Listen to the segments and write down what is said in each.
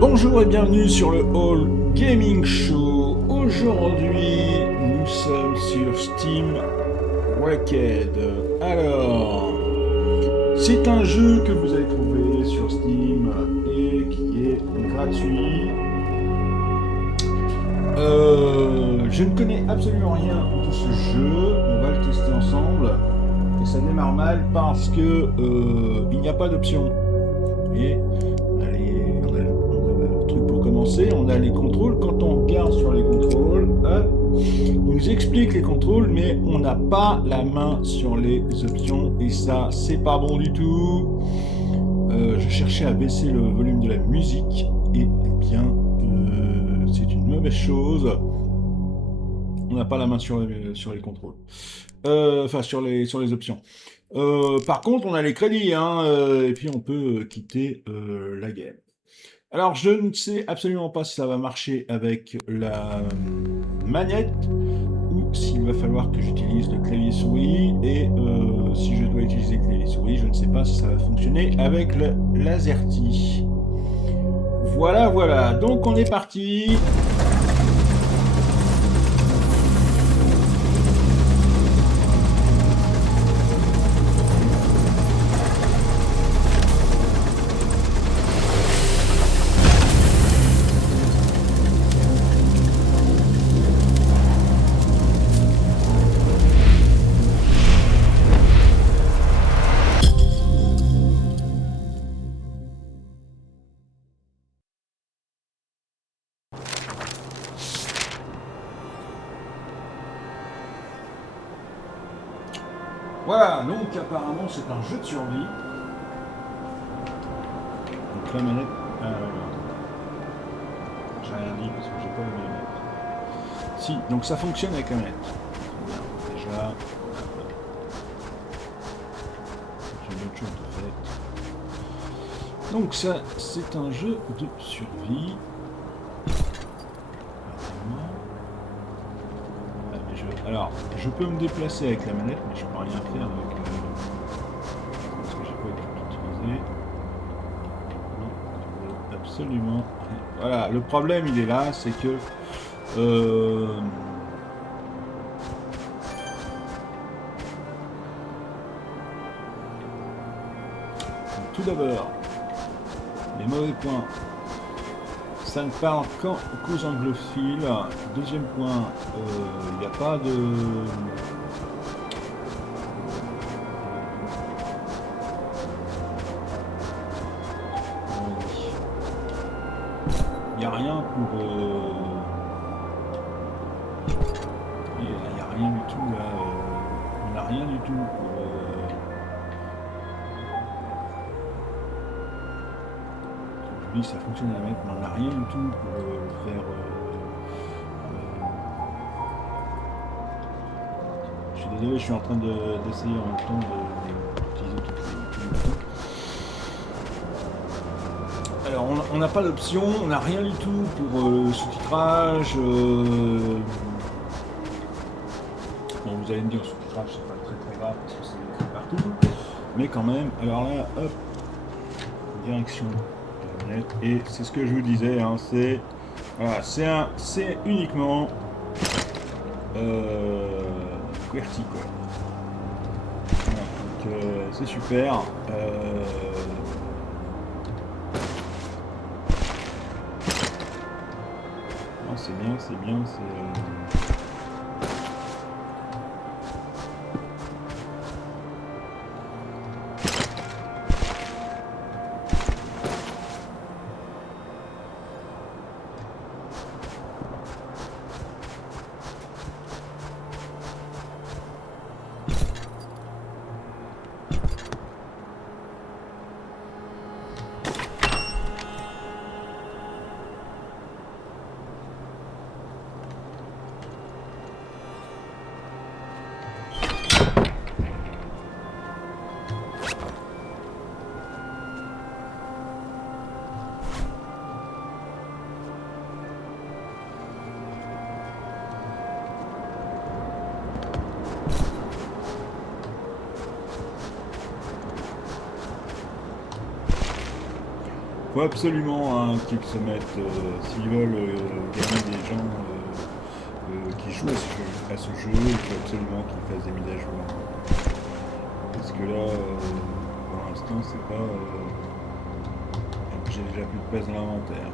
Bonjour et bienvenue sur le Hall Gaming Show. Aujourd'hui, nous sommes sur Steam Wrecked. Alors, c'est un jeu que vous allez trouver sur Steam et qui est gratuit. Je ne connais absolument rien de ce jeu. On va le tester ensemble. Et ça démarre mal parce que il n'y a pas d'option. Et on a le truc pour commencer, on a les contrôles. Quand on regarde sur les contrôles, il nous explique les contrôles, mais on n'a pas la main sur les options. Et ça, c'est pas bon du tout. Je cherchais à baisser le volume de la musique. Et eh bien, c'est une mauvaise chose. On n'a pas la main sur les contrôles. Enfin, sur les options. Par contre, on a les crédits, hein, et puis on peut quitter la game. Alors, je ne sais absolument pas si ça va marcher avec la manette ou s'il va falloir que j'utilise le clavier souris. Et si je dois utiliser le clavier souris, je ne sais pas si ça va fonctionner avec le LaserTy. Voilà, voilà. Donc, on est parti. Voilà, donc apparemment c'est un jeu de survie. Donc la manette... j'ai rien dit parce que j'ai pas la manette. Si, donc ça fonctionne avec la manette. Déjà... c'est une autre chose de fait. Donc ça, c'est un jeu de survie. Alors, je peux me déplacer avec la manette, mais je peux rien faire avec... parce que j'ai pas utilisé. Non, absolument. Voilà, le problème il est là, c'est que... tout d'abord, les mauvais points. Ça ne parle qu'aux anglophiles. Deuxième point, il n'y a pas de... Il n'y a rien pour... il n'y a rien du tout là. On n'a rien du tout pour... Oui, ça fonctionne à la mettre, mais on n'a rien du tout pour faire... Je suis désolé, je suis en train d'essayer en même temps d'utiliser tous les boutons. Alors, on n'a pas d'option, on n'a rien du tout pour le sous-titrage. Bon, vous allez me dire, le sous-titrage, c'est pas très grave parce que c'est écrit partout. Mais quand même, alors là, hop, direction de la manette. Et c'est ce que je vous disais, hein, c'est... Voilà, c'est uniquement... QWERTY, quoi. Voilà, donc c'est super. Non, c'est bien, c'est bien, c'est... faut absolument hein, qu'ils se mettent, s'ils veulent gagner des gens qui jouent à ce jeu, il faut absolument qu'ils fassent des mises à jour. Parce que là, pour l'instant, c'est pas... j'ai déjà plus de place dans l'inventaire.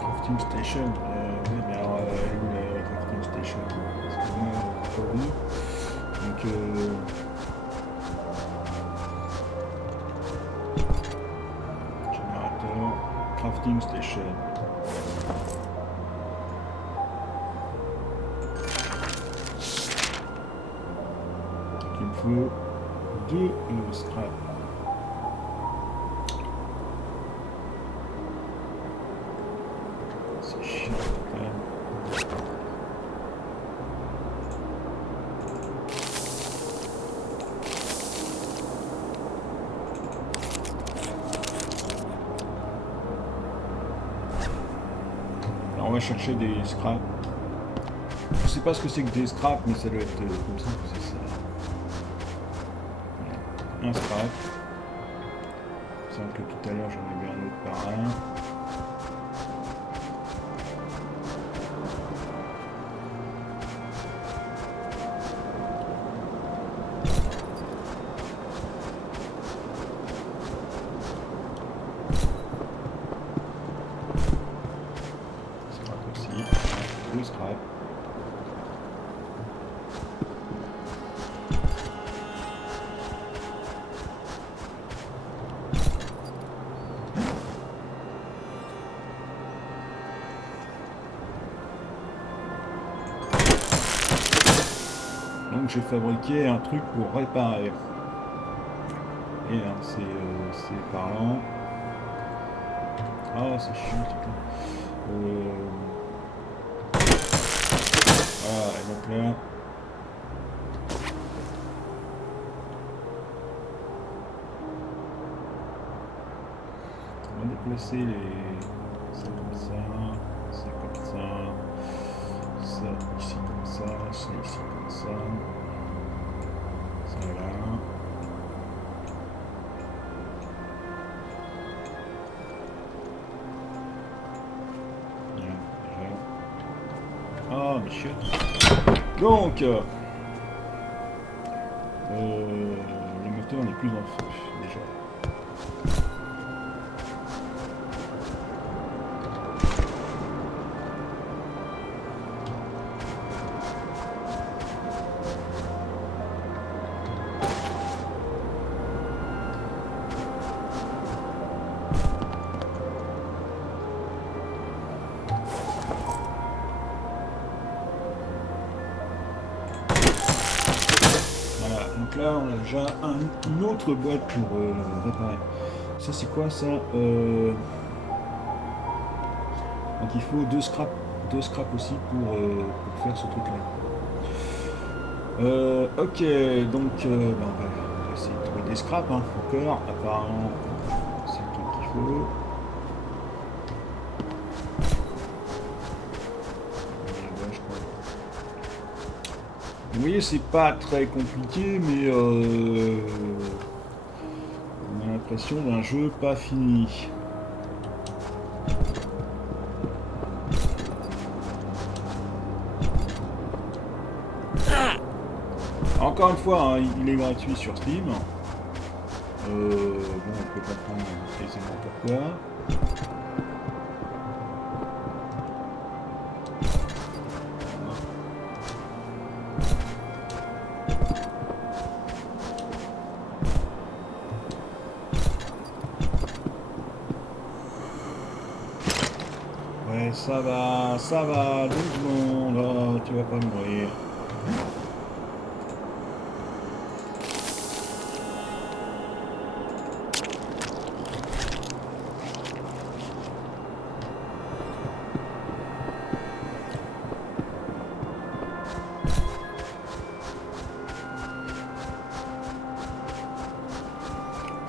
Crafting station, oui, mais alors, la crafting station, c'est moi, pas vu. Donc, générateur, crafting station. Donc, il me faut 2 scrap. On va chercher des scraps. Je sais pas ce que c'est que des scraps, mais ça doit être comme ça que c'est ça. Voilà. Un scrap. Il me semble que tout à l'heure j'en ai vu un autre par là. Donc j'ai fabriqué un truc pour réparer. Et hein, c'est parlant. Ah c'est chiant ce truc. Voilà, et donc là. On va déplacer les. Ça comme ça, ça comme ça. Ça ici comme ça, ça ici comme ça, ça là. Bien, déjà. Ah, mais chut. Donc, le moteur n'est plus en feu, déjà. Donc là, on a déjà une autre boîte pour réparer. Ça, c'est quoi ça Donc il faut deux scraps aussi pour faire ce truc-là. Ok, donc on va essayer de trouver des scraps hein, encore. Apparemment, c'est le truc qu'il faut. Vous voyez, c'est pas très compliqué, mais on a l'impression d'un jeu pas fini. Encore une fois, hein, il est gratuit sur Steam. Bon, on peut comprendre aisément pourquoi. Ouais, ça va, doucement, là, tu vas pas mourir.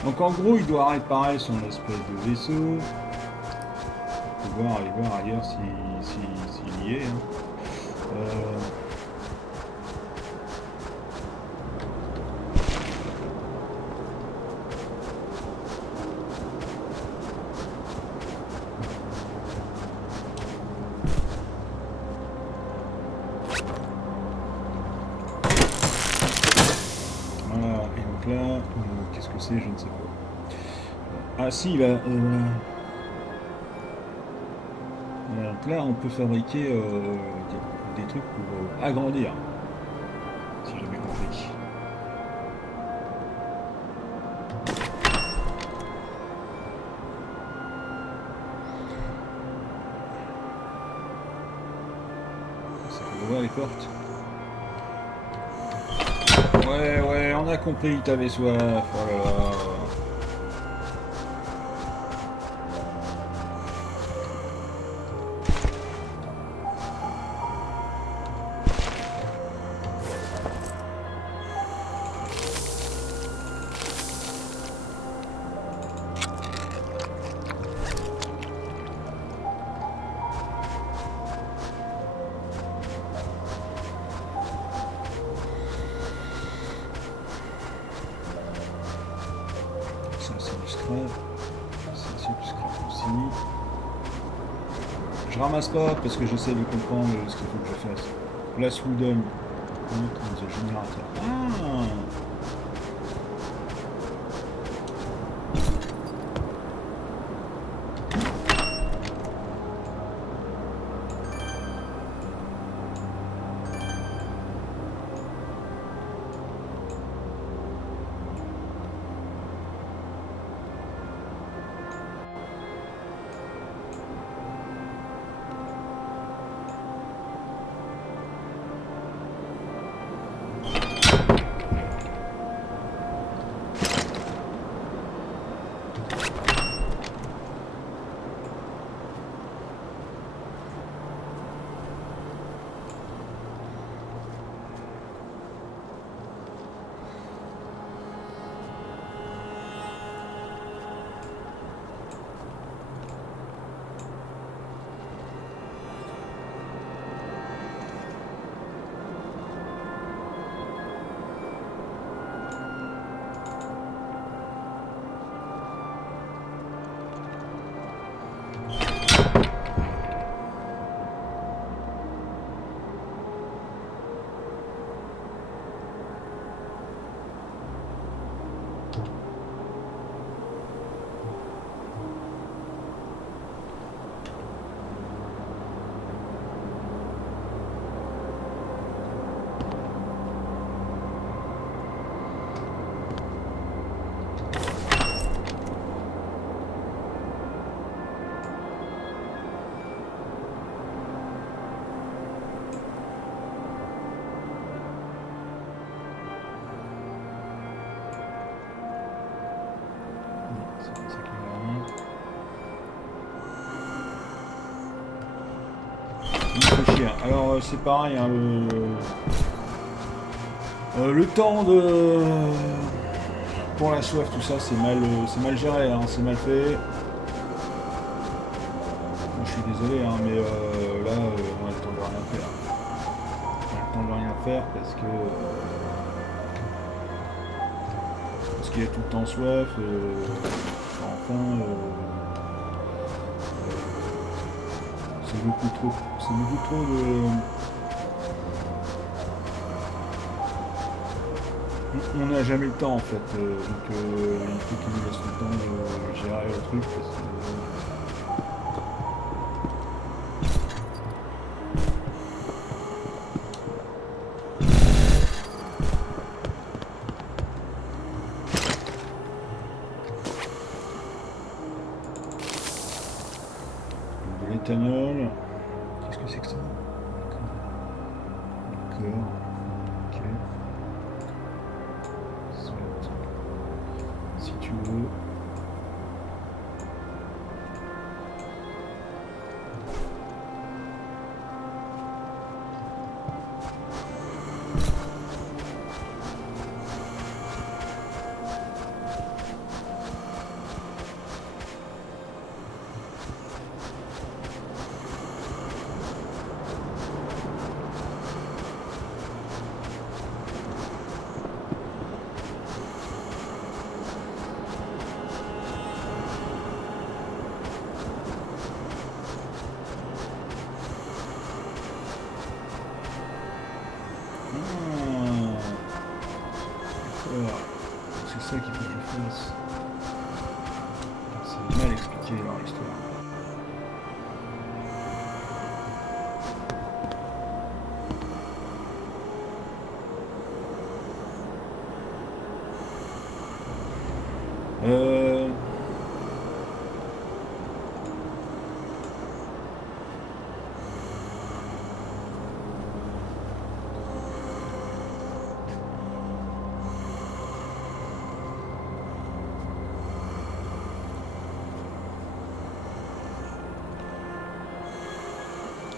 Donc en gros, il doit réparer son espèce de vaisseau. Pouvoir aller voir ailleurs s'il y est. Hein. Voilà, et donc là, qu'est-ce que c'est, je ne sais pas. Ah si, là, donc là, on peut fabriquer des trucs pour agrandir, si j'ai bien compris. Ça peut ouvrir les portes. Ouais, on a compris que t'avais soif. Oh là là. Ça c'est du scrap. Ça c'est du scrap aussi. Je ramasse pas parce que j'essaie de comprendre ce qu'il faut que je fasse. Place wooden. The générateur. Ah! Alors c'est pareil, hein, le temps de pour la soif, tout ça, c'est mal géré, hein, c'est mal fait. Moi, je suis désolé, hein, mais là, on a le temps de rien faire. On a le temps de rien faire parce qu'il y a tout le temps soif. Enfin. C'est beaucoup trop de... On n'a jamais le temps en fait, donc il faut qu'il nous laisse le temps de gérer le truc parce que... De l'éthanol. Qu'est-ce que c'est que ça? D'accord. Ok. Soit. Si tu veux. Alors, c'est ça qu'il faut que je fasse. C'est mal expliqué leur histoire.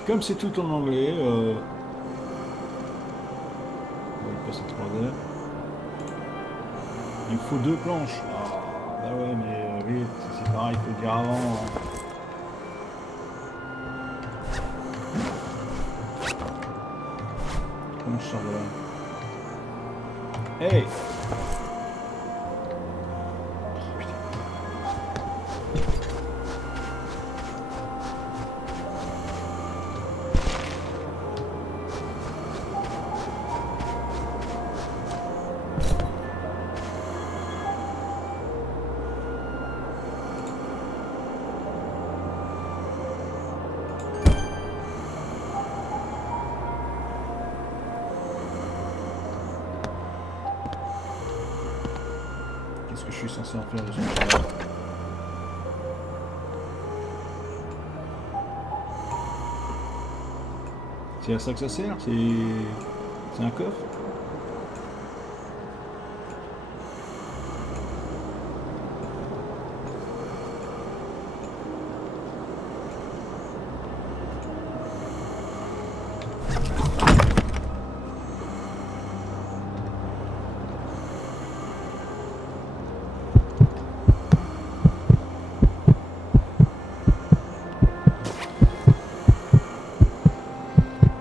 Comme c'est tout en anglais, on va y passer 3 heures. Il me faut 2 planches. Ah, bah ouais, mais oui, c'est pareil, il faut le dire avant. Comment je sors de là? Hey! Qu'est-ce que je suis censé en faire de ce truc-là? C'est à ça que ça sert? C'est un coffre?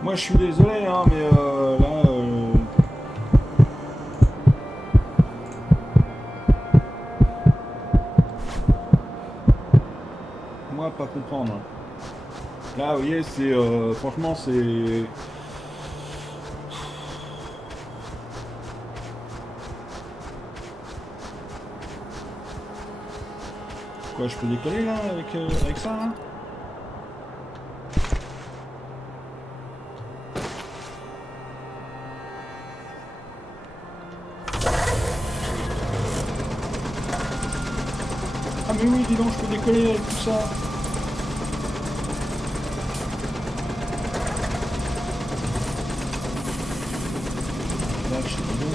Moi je suis désolé, hein, mais là... Moi pas comprendre. Là vous voyez, c'est... franchement c'est... Quoi, je peux décoller là avec ça là? Ah mais oui, dis donc, je peux décoller avec tout ça. Vache, dis donc,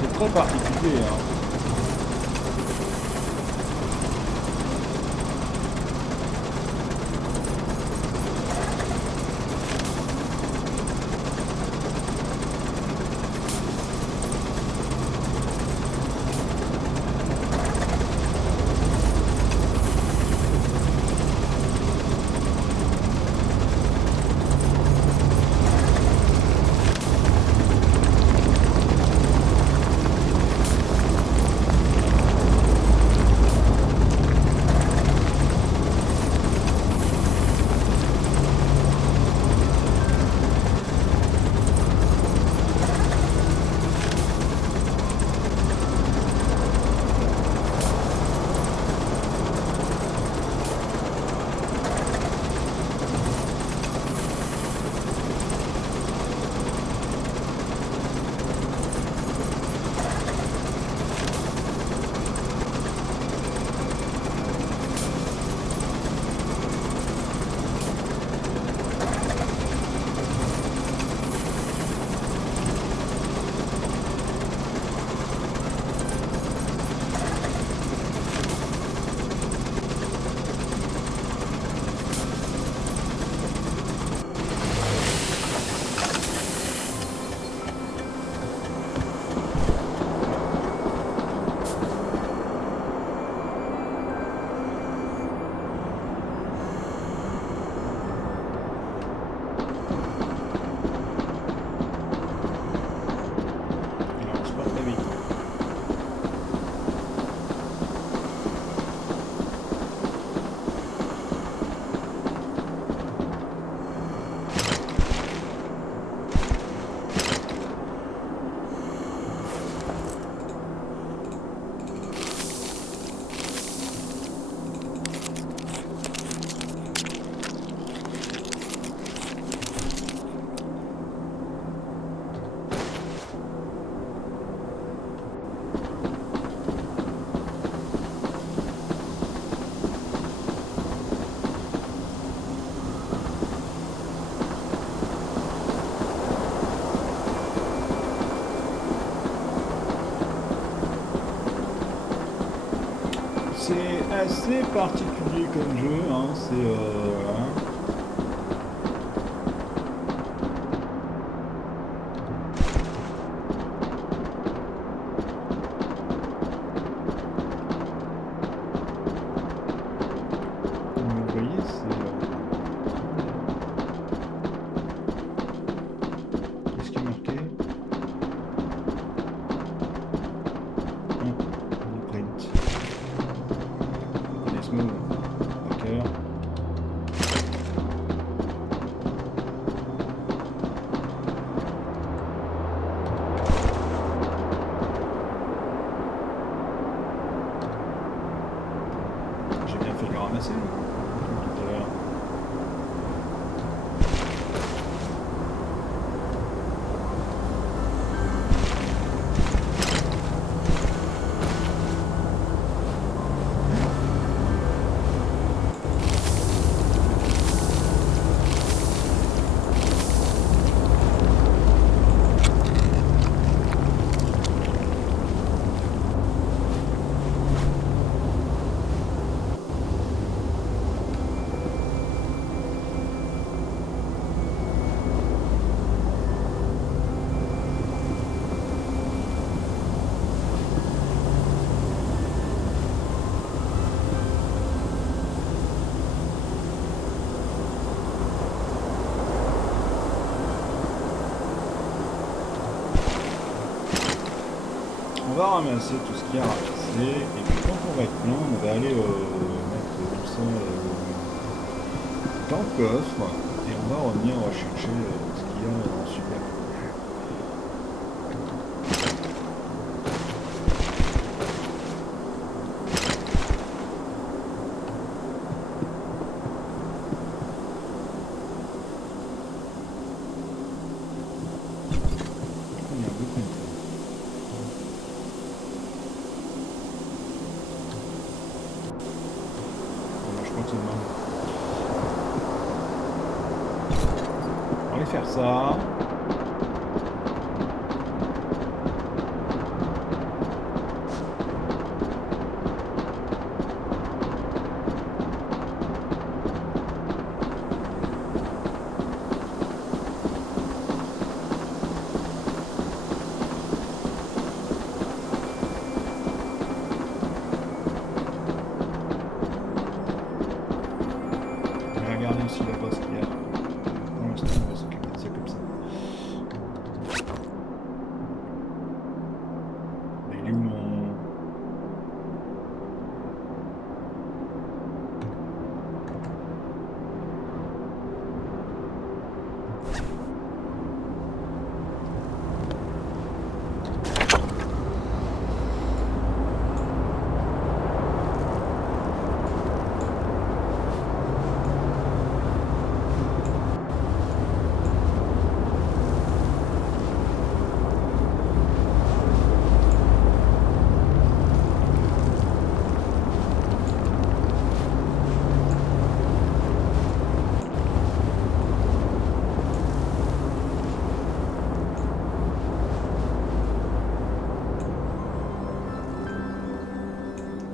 c'est très particulier, hein. C'est assez particulier comme jeu, hein. C'est voilà. Comme vous le voyez, c'est qu'est-ce qui est marqué? Blueprint. Connaissez-moi, hacker. J'ai bien fait de le ramasser tout à l'heure. On va ramasser tout ce qu'il y a à ramasser et puis quand on va être plein, on va aller mettre tout ça dans le coffre et on va revenir chercher ce qu'il y a en superflu. Il y a beaucoup de temps. Je crois que c'est le même. On va aller faire ça. On va regarder aussi là-bas ce qu'il y a. Pour l'instant, on va s'occuper de ça comme ça. Mais il est où mon...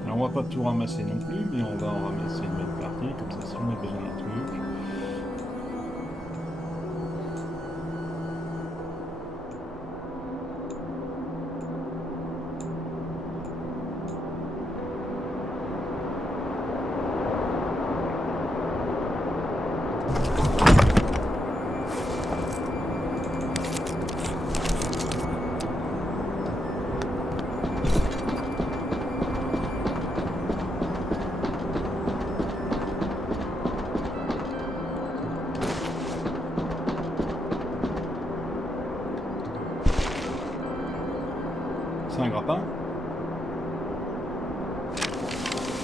Alors on va pas tout ramasser non plus, mais on va en ramasser une bonne partie, comme ça si on a besoin d'un truc. C'est un grappin.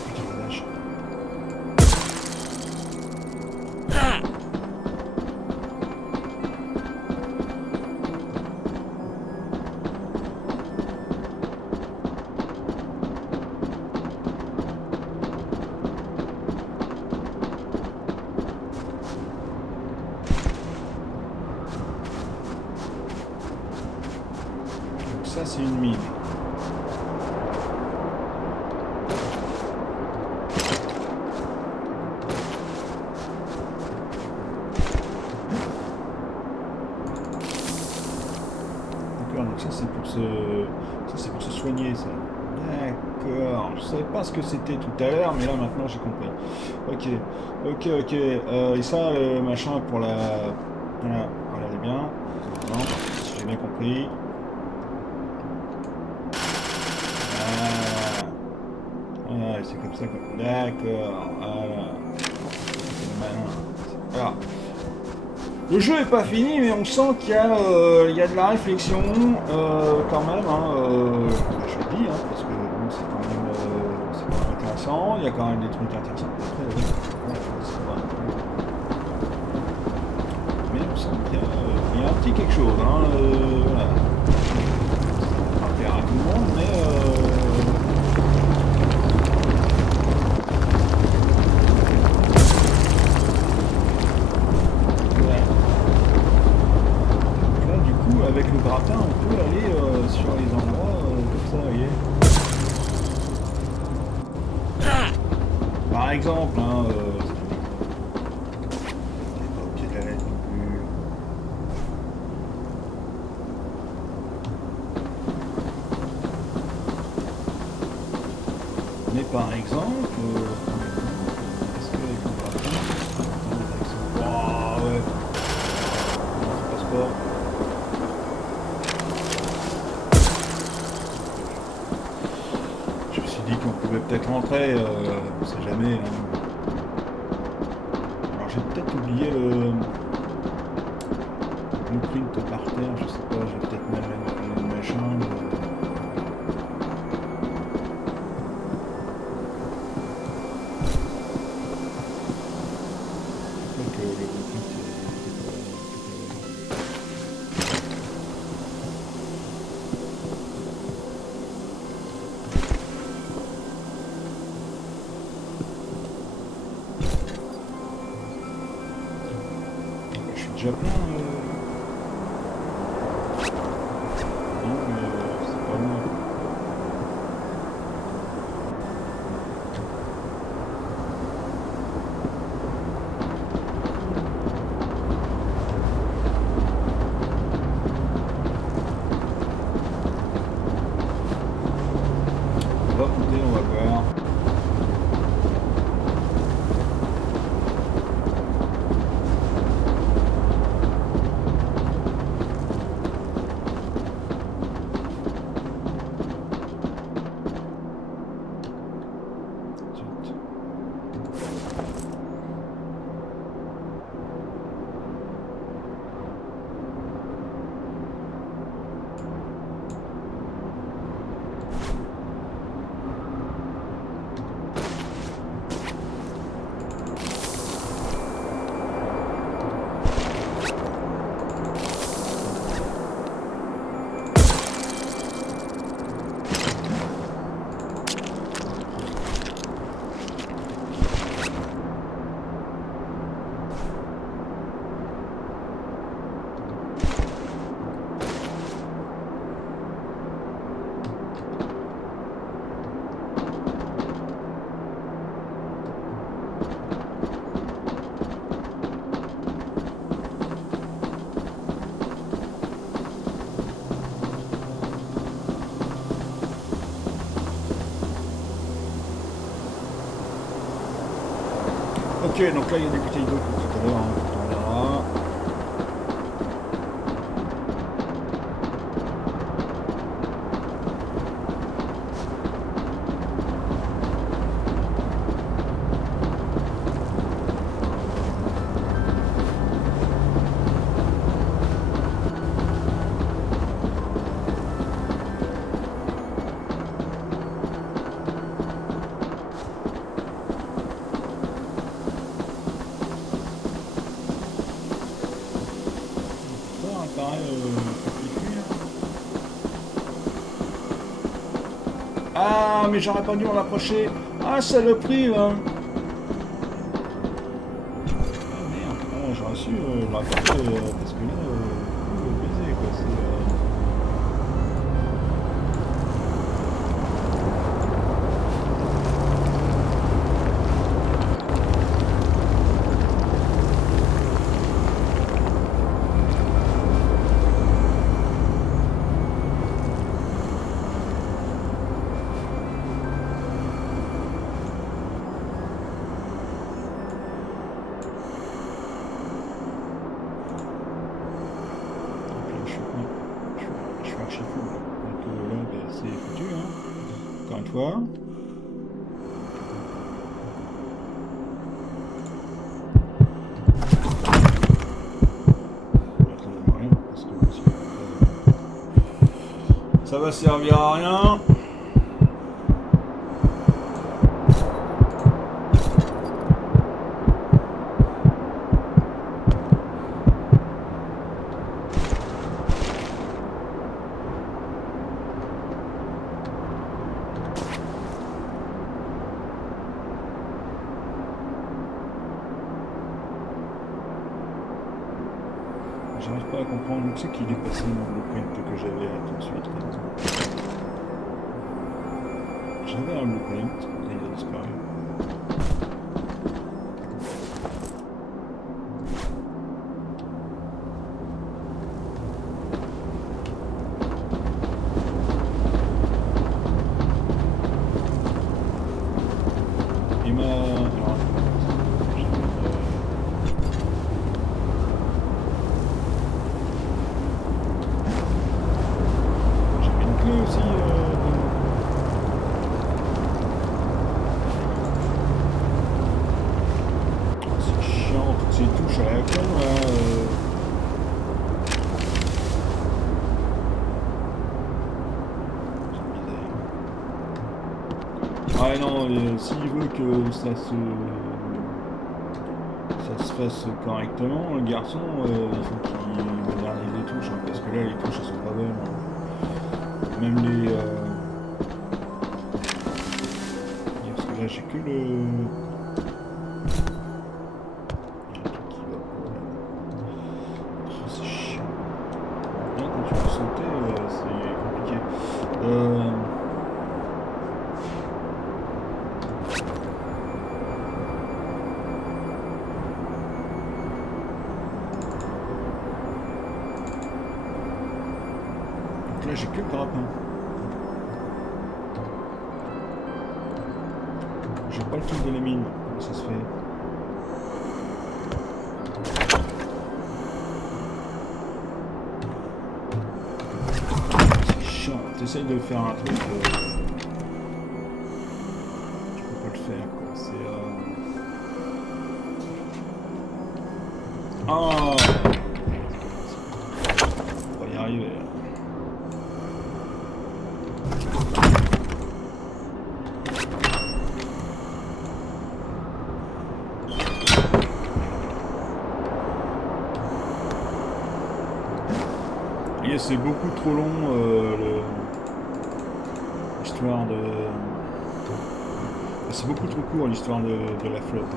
Putain la vache. Donc ça c'est une mine. D'accord. Je savais pas ce que c'était tout à l'heure, mais là maintenant j'ai compris. Ok, ok. Et ça, le machin pour la... Voilà, regardez bien. Non, si j'ai bien compris. Ah, ouais, c'est comme ça que... D'accord. Voilà. C'est malin. Alors, le jeu est pas fini, mais on sent qu'il y a de la réflexion quand même. Hein, je le dis, hein, parce que bon, c'est quand même intéressant. Il y a quand même des trucs intéressants. Après, ouais, c'est pas- mais on sent qu'il y a un petit quelque chose. Hein, voilà. Ça va pas plaire à tout le monde, mais voilà. Donc là, du coup, avec le gratin, on peut aller sur les endroits comme ça, vous voyez. Par exemple, hein, c'est pas au pied de la lettre non plus. Mais par exemple, est-ce que avec le gratin, waouh, ouais, non, ça passe pas. Je me suis dit qu'on pouvait peut-être rentrer, on sait jamais. Hein. Alors j'ai peut-être oublié le blueprint par terre, je sais pas, j'ai peut-être mal manipulé le machin. Je crois que le blueprint je suis déjà plein. Non, mais c'est pas moi. On va compter, on va voir. Zut. Ok, donc là il y a des bouteilles d'eau pour tout à l'heure, hein, on verra. Ça apparaît compliqué. Ah, mais j'aurais pas dû en approcher. Ah, saloperie, là. Ah, merde. Ah, j'aurais su le rapporter, parce que là, baisé, quoi. encore une fois. Ça va servir à rien. J'arrive pas à comprendre où c'est qu'il est passé mon blueprint que j'avais là tout de suite. J'avais un blueprint et il a disparu. Il m'a... J'avais une clé aussi. C'est chiant, toutes ces touches à la con là. Ah non, s'il veut que ça se fasse correctement, le garçon, il faut qu'il modernise les touches, hein, parce que là, les touches, elles sont pas bonnes. Hein. Même les... Parce que là, j'ai que le... C'est chiant. Bien, quand tu veux sauter, c'est compliqué. Là j'ai que le grappin. J'ai pas le truc de la mine. Comment ça se fait? C'est chiant. T'essayes de faire un truc. Tu peux pas le faire quoi. C'est Ah, on va y arriver. Et c'est beaucoup trop long l'histoire de... C'est beaucoup trop court l'histoire de la flotte.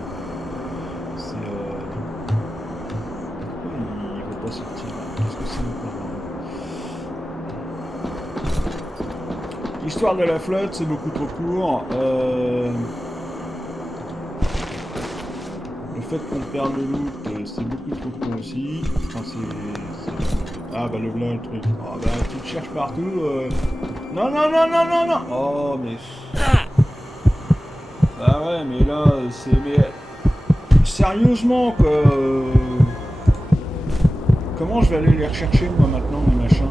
C'est... Il ne veut pas sortir. Qu'est-ce que c'est encore? L'histoire de la flotte, c'est beaucoup trop court. Le fait qu'on perde le loot, c'est beaucoup trop court aussi. Enfin, Ah bah là le truc. Ah bah tu te cherches partout. Non non non non non non. Oh mais. Ah ouais mais là c'est... Mais... Sérieusement quoi. Comment je vais aller les rechercher moi maintenant mes machins?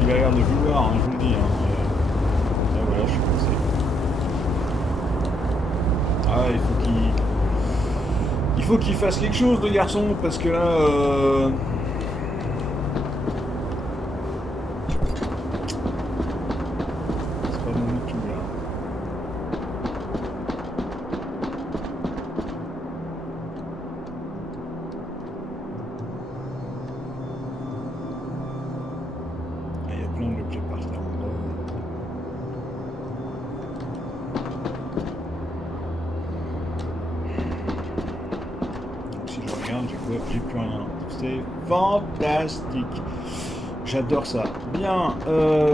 Il a l'air de vouloir, hein, je vous le dis. Hein. Là, voilà, je suis coincé. Ah, il faut qu'il fasse quelque chose, le garçon, parce que là... C'est pas bon du tout, là. Il y a plein d'objets par terre en bas. Donc si je regarde, j'ai quoi? J'ai plus rien. C'est fantastique. J'adore ça. Bien. Ah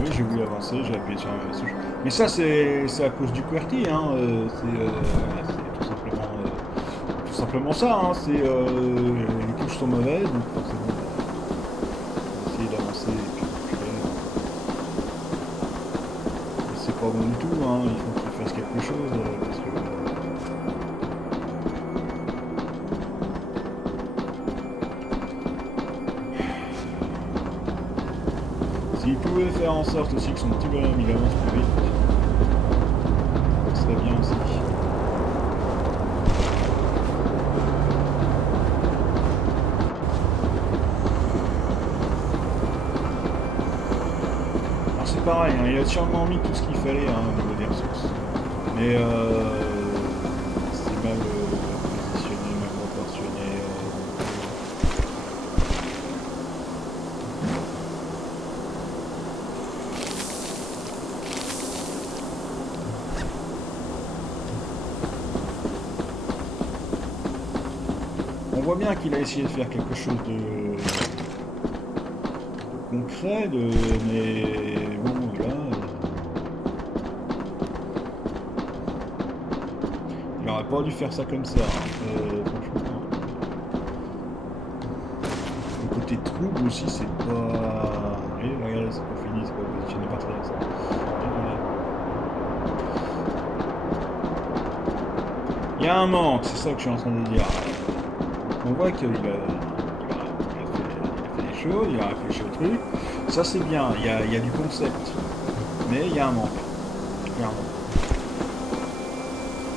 oui, j'ai voulu avancer. avancé, j'ai appuyé sur la touche. Mais ça, c'est à cause du QWERTY, hein. C'est tout simplement ça, hein. Les touches sont mauvaises, donc forcément, on va essayer d'avancer et puis de reculer. Mais c'est pas bon du tout, hein. Il faut qu'il fasse quelque chose, parce que... S'il pouvait faire en sorte aussi que son petit bonhomme il avance plus vite, ça serait bien aussi. Alors c'est pareil, hein, il a sûrement mis tout ce qu'il fallait, hein, au niveau des ressources. Mais c'est mal positionné, mal proportionné. On voit bien qu'il a essayé de faire quelque chose de concret, mais bon, là, il aurait pas dû faire ça comme ça, hein. Franchement. Le côté trouble aussi, c'est pas... Et regardez, c'est pas fini, c'est pas positionné par terre, ça. Il y a un manque, c'est ça que je suis en train de dire. On voit qu'il a fait des choses, il a réfléchi au truc. Ça c'est bien, il y a du concept. Mais il y a un manque. Clairement.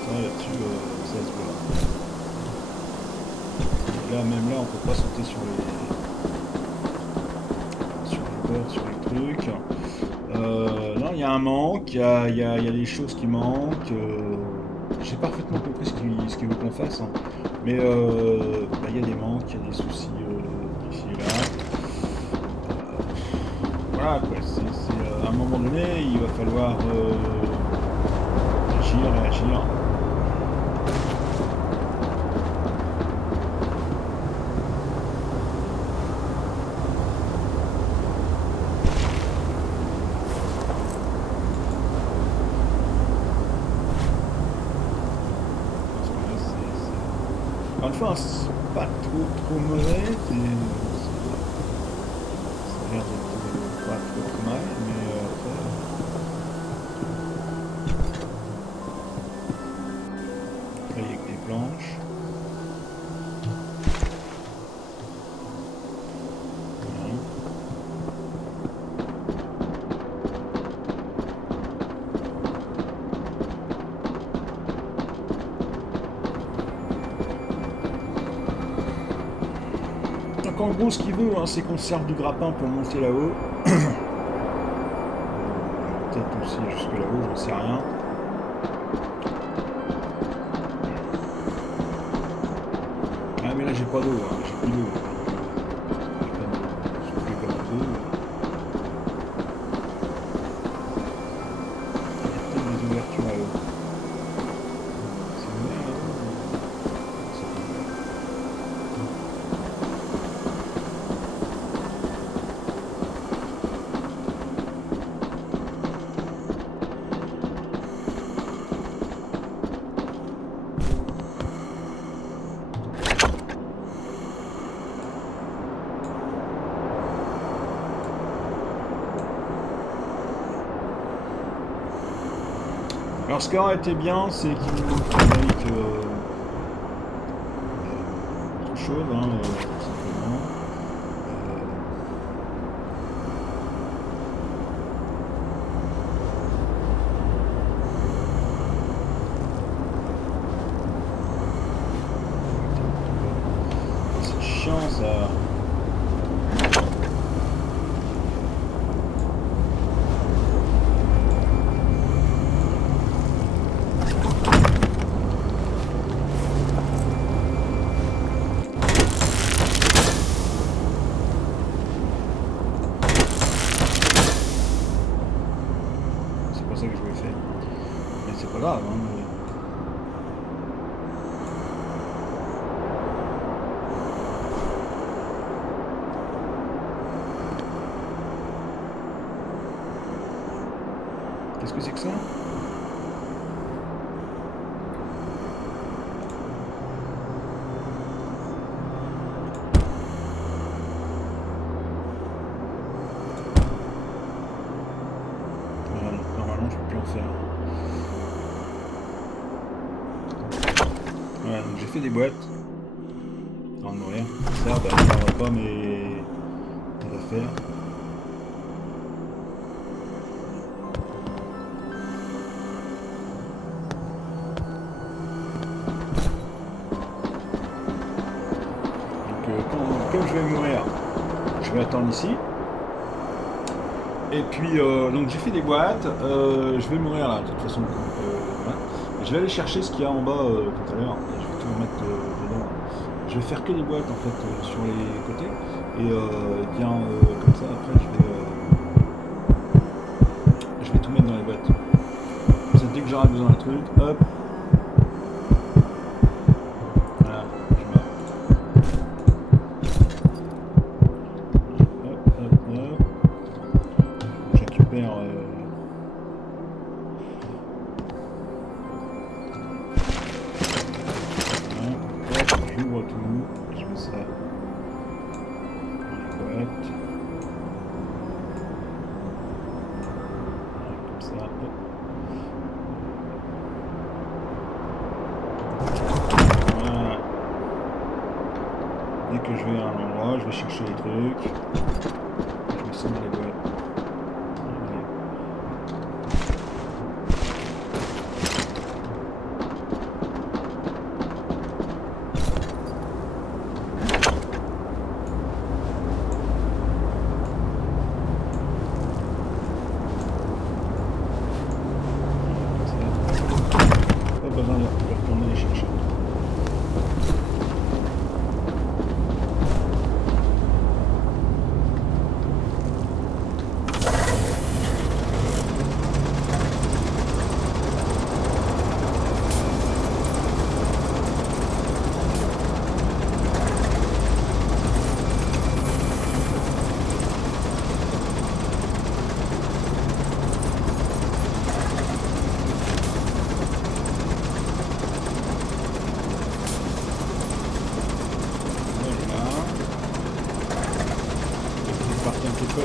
Ça là-dessus, ça se voit. Et là, même là, on peut pas sauter sur les bords, sur les trucs. Non, il y a un manque, il y a des choses qui manquent. J'ai parfaitement compris ce qu'il veut qu'on fasse. Hein. Mais il y a des manques, il y a des soucis ici et là. Voilà, quoi. À un moment donné, il va falloir réagir. Enfin, c'est pas trop mauvais, ça a l'air d'être pas trop mal, mais après il y a que des planches. Donc en gros, ce qu'il veut, hein, c'est qu'on serve du grappin pour monter là-haut. Peut-être aussi jusque là-haut, j'en sais rien. Ah mais là j'ai pas d'eau, hein, j'ai plus d'eau. Souffler comme un peu. Il y a peut-être des ouvertures là-haut. C'est ouvert là-haut. C'est pas ouvert. Alors ce qui aurait été bien, c'est qu'il nous fabrique autre chose, hein, tout simplement. C'est chiant ça. Ça que je voulais faire. Mais c'est pas grave, hein. Voilà, donc j'ai fait des boîtes. Avant de mourir. Ça, bah, je ne perdrai pas mes affaires. Donc, comme je vais mourir, je vais attendre ici. Et puis, donc j'ai fait des boîtes. Je vais mourir là, de toute façon. Donc, voilà. Je vais aller chercher ce qu'il y a en bas tout à l'heure. Je vais tout remettre dedans. Je vais faire que des boîtes en fait sur les côtés. Et bien comme ça, après, je vais tout mettre dans les boîtes. Comme ça, dès que j'aurai besoin d'un truc, hop. Voilà, je mets. Hop, hop, hop. Je récupère. J'ouvre tout, je mets ça dans les boîtes. Comme ça, hop. Voilà. Dès que je vais à un endroit, je vais chercher les trucs. Je mets ça dans les boîtes.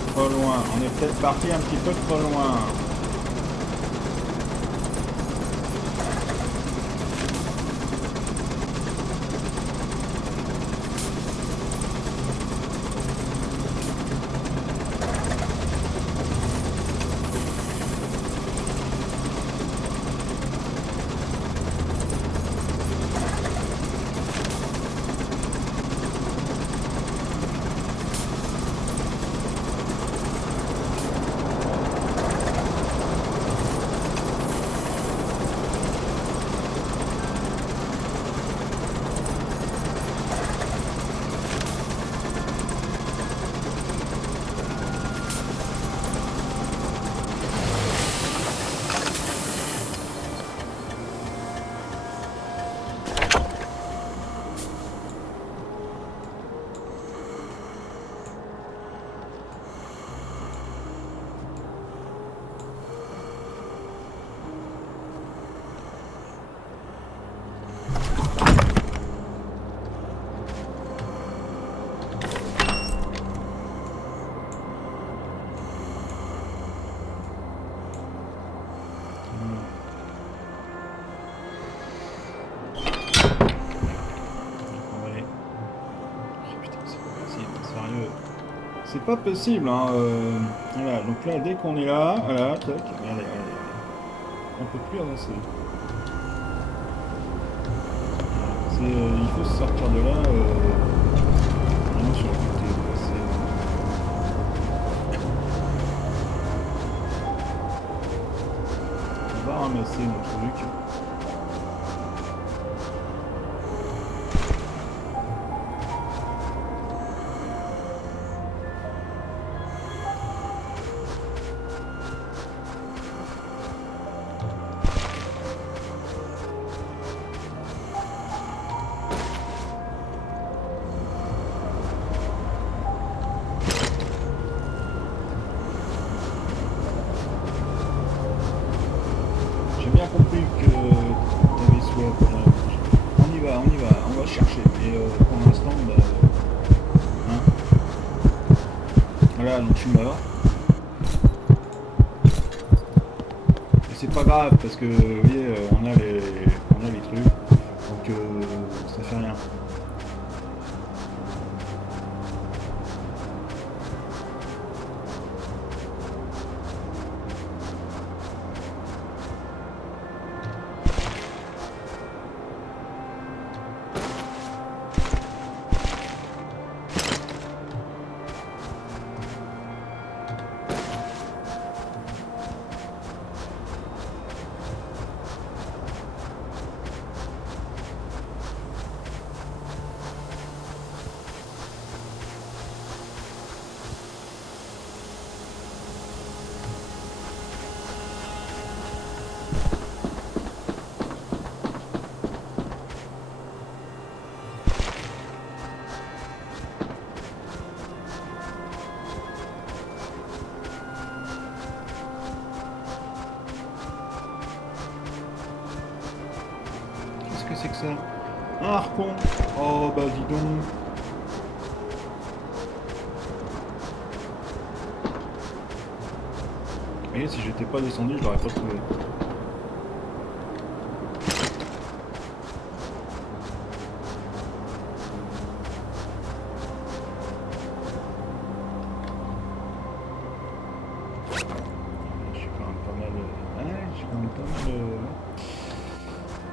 Trop loin, on est peut-être parti un petit peu trop loin. C'est pas possible, hein. Voilà, donc là, dès qu'on est là, voilà, tac, regardez, on peut plus avancer. Il faut se sortir de là, vraiment sur le côté. On va ramasser nos trucs. Compris que tu avais souhait. On va chercher. Et pour l'instant, bah, hein. Voilà, donc je suis mort. Et c'est pas grave parce que vous voyez, on a les trucs. Donc Qu'est-ce que c'est que ça? Un harpon. Oh bah dis donc. Et si j'étais pas descendu, je l'aurais pas trouvé. Je suis quand même pas mal. Ouais, je suis quand même pas mal.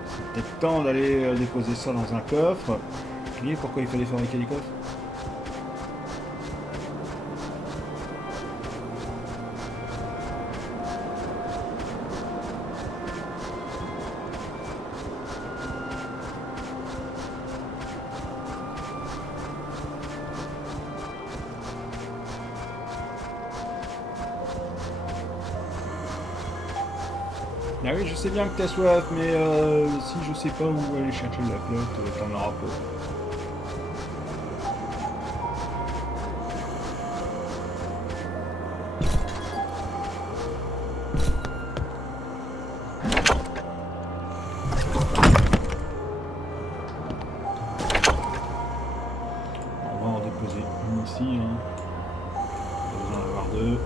C'est peut-être temps d'aller déposer ça dans un coffre. Et pourquoi il fallait fabriquer des coffres? Ah oui, je sais bien que t'as soif, mais si je sais pas où aller chercher de la flotte, t'en auras pas. On va en déposer une ici, hein. Pas besoin d'en avoir deux.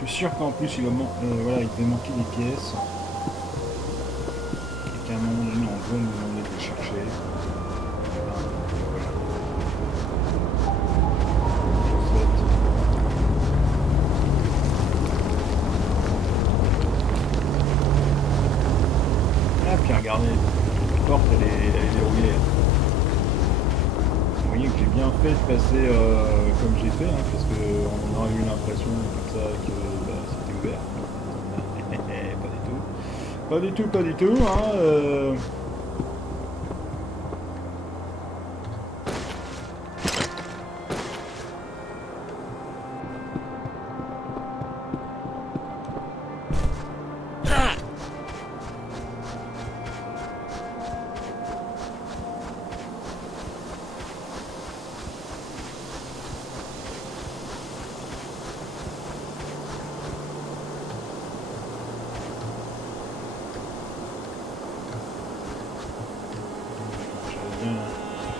Je suis sûr qu'en plus il va voilà, il devait manquer des pièces. Et qu'à un moment donné on doit nous demander de les chercher. Ah puis regardez, la porte elle est verrouillée. Vous voyez que j'ai bien fait de passer comme j'ai fait, hein, parce qu'on aurait eu l'impression comme ça que c'était ouvert. Pas du tout. Pas du tout, pas du tout. Hein,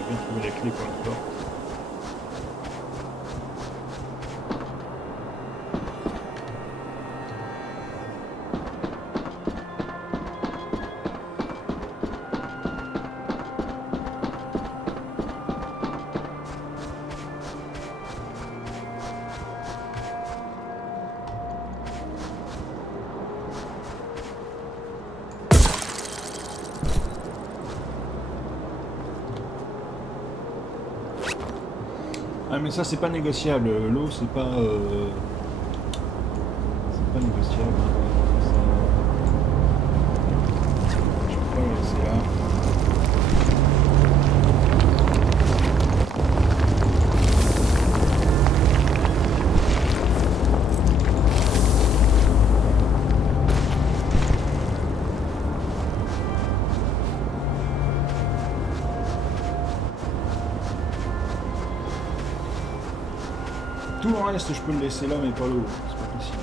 bien trouvé la clé pour la porte. Ah mais ça c'est pas négociable, l'eau c'est pas négociable. Je peux pas le laisser là. Tout le reste je peux le laisser là mais pas l'eau, c'est pas possible.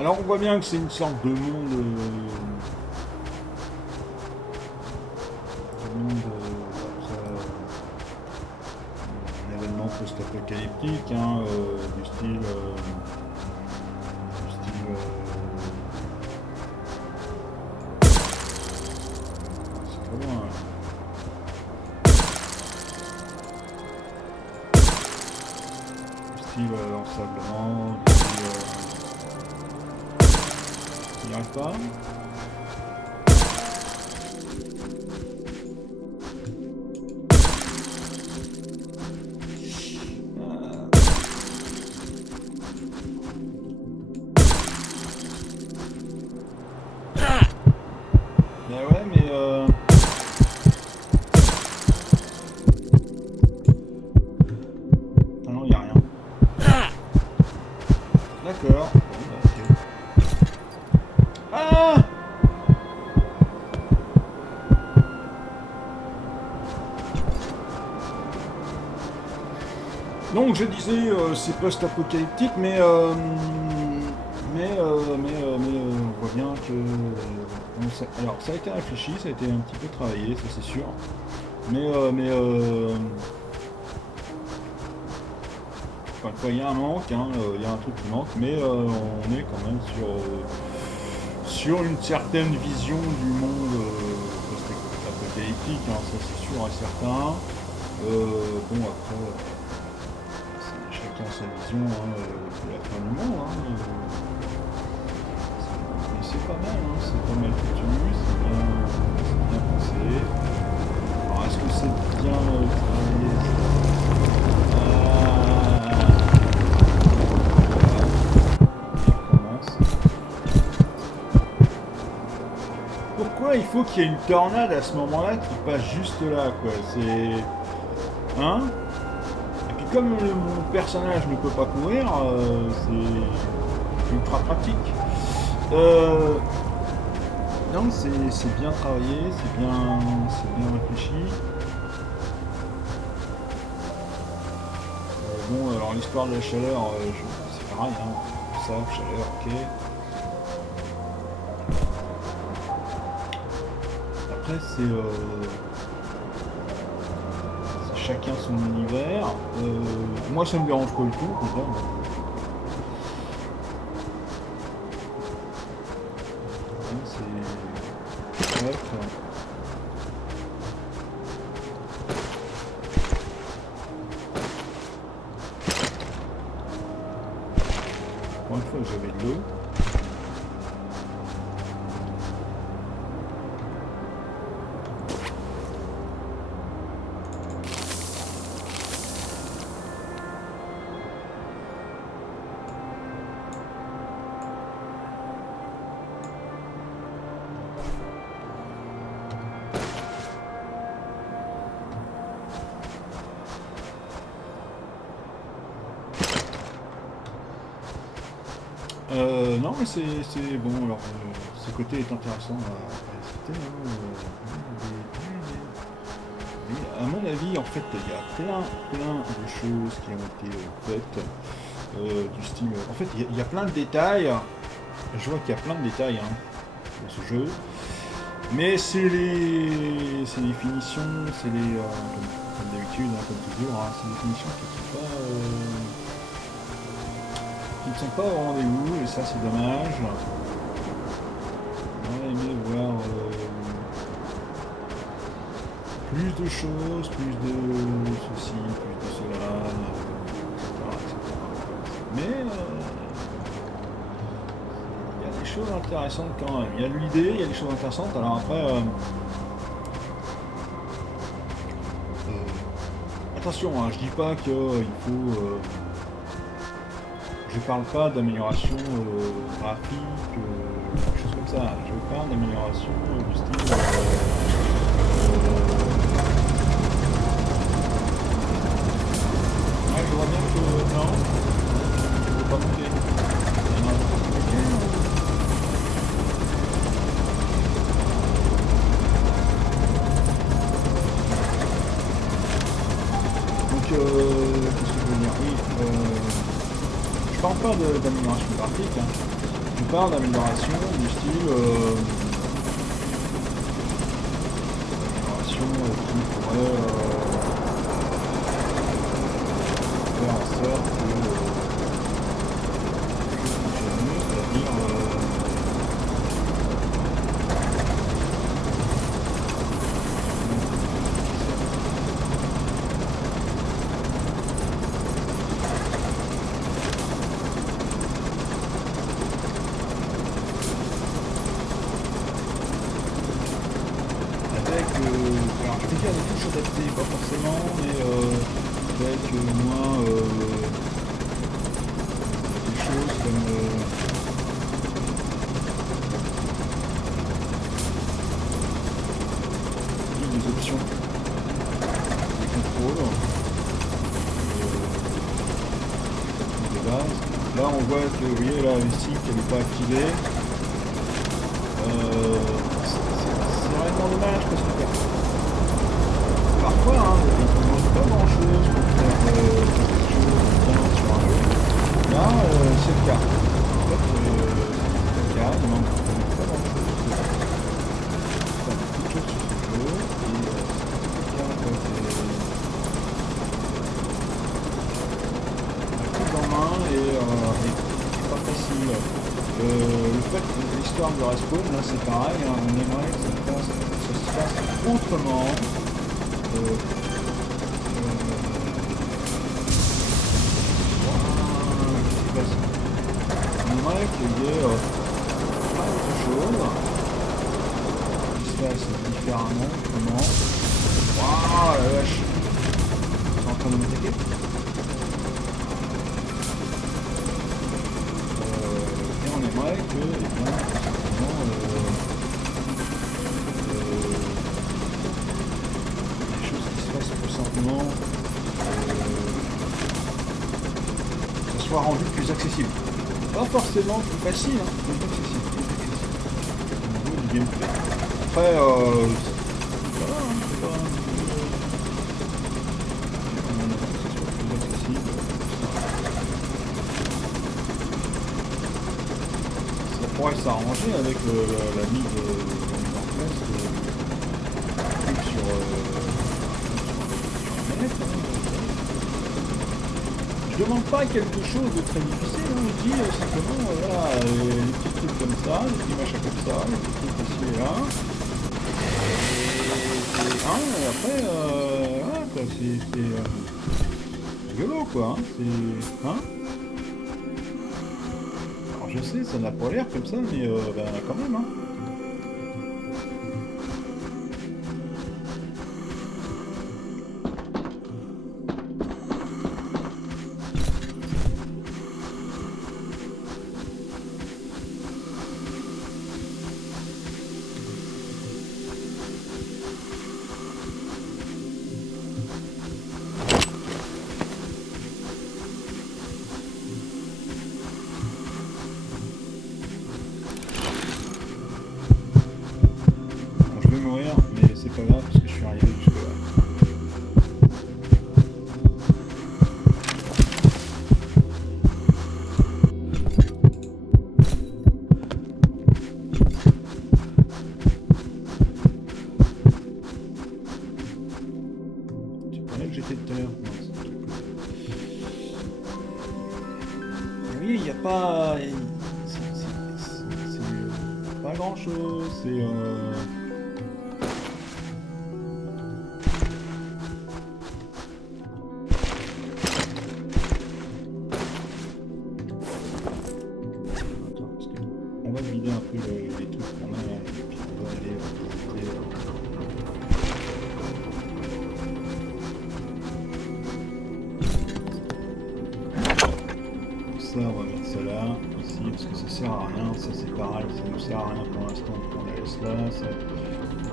Alors on voit bien que c'est une sorte de monde, un événement post-apocalyptique, hein, du style Pas loin. Style ensablement, il n'y arrive pas. Mais ouais, mais ah non, il n'y a rien. D'accord. Bon, bah, ok. Ah! Donc je disais, c'est post-apocalyptique, mais on voit bien que alors ça a été réfléchi, ça a été un petit peu travaillé, ça c'est sûr. Enfin, une fois, il y a un manque, hein, il y a un truc qui manque, mais on est quand même sur une certaine vision du monde post-apocalyptique, hein, ça c'est sûr et certain. Bon après, chacun sa vision de la fin du monde. Hein, mais c'est pas mal, hein, c'est pas mal foutu, c'est bien pensé. Alors est-ce que c'est bien travaillé? On commence. Pourquoi il faut qu'il y ait une tornade à ce moment-là qui passe juste là, quoi? C'est... Hein? Comme mon personnage ne peut pas courir, c'est ultra pratique. Non, c'est bien travaillé, c'est bien réfléchi. Bon, alors l'histoire de la chaleur, c'est pareil, hein, ça, chaleur, ok. Après, chacun son univers. Moi, ça me dérange pas du tout, au contraire. C'est chouette. Pour une fois, j'avais de l'eau. Non, mais c'est bon, alors ce côté est intéressant à discuter. Mais à mon avis, en fait, il y a plein de choses qui ont été faites, du style... En fait, il y a plein de détails, je vois qu'il y a plein de détails dans ce jeu, mais c'est les finitions, c'est les... comme d'habitude, comme toujours, c'est les finitions qui ne sont pas au rendez-vous, et ça c'est dommage. J'aurais aimé voir plus de choses, plus de ceci, plus de cela, etc. Mais il y a des choses intéressantes quand même. Il y a de l'idée, il y a des choses intéressantes. Alors après, attention, hein, je dis pas qu'il faut... je parle pas d'amélioration graphique, quelque chose comme ça. Je parle d'amélioration du style... je vois bien que... Non, je ne peux pas monter. Donc, qu'est-ce que je veux dire? Oui, je parle pas d'amélioration graphique, hein. Je parle d'amélioration du style... amélioration qui pourrait... faire en sorte que c'est-à-dire avec, alors je vais dire des touches adaptées, pas forcément, mais avec moins des choses comme des options, des contrôles, de base. Là on voit que vous voyez là ici qu'elle n'est pas activée. C'est vraiment dommage parce que parfois hein, on ne demande pas grand chose pour faire quelque chose bien sur un jeu. Là c'est le cas. En fait c'est le cas, on ne demande pas grand chose. Pas beaucoup de choses sur ce jeu et c'est le cas en fait. Prise en main et pas facile. Le fait que l'histoire de Respawn, là c'est pareil, hein, on aimerait que ça se fasse autrement. On aimerait qu'il y ait plein de choses qui se fassent différemment, autrement. Waouh la vache! C'est en train de m'attaquer? On aimerait que, eh bien, simplement, des choses qui se fassent plus simplement, que ça soit rendu plus accessible. Pas forcément plus facile, hein, mais plus accessible. Au niveau du gameplay. Après, voilà, hein, c'est pas on aimerait que ça soit plus accessible. Ça pourrait s'arranger avec la mise en place de trucs sur la manette. Hein. Je demande pas quelque chose de très difficile, hein. Je dis simplement voilà, les petits trucs comme ça, les petits machins comme ça, les petits trucs ici et là. Et après, voilà, quoi, c'est rigolo quoi. Hein. Hein, je sais, ça n'a pas l'air comme ça, mais quand même, hein. C'est pas grave parce que je suis arrivé jusque là. Tu parlais que j'étais tout à l'heure. Oui, il n'y a pas... C'est pas grand chose, c'est... On va vider un peu les trucs qu'on a et puis on va aller ça, on va mettre ça là, ici, parce que ça sert à rien, ça c'est pareil, ça nous sert à rien pour l'instant, donc on la laisse là, ça,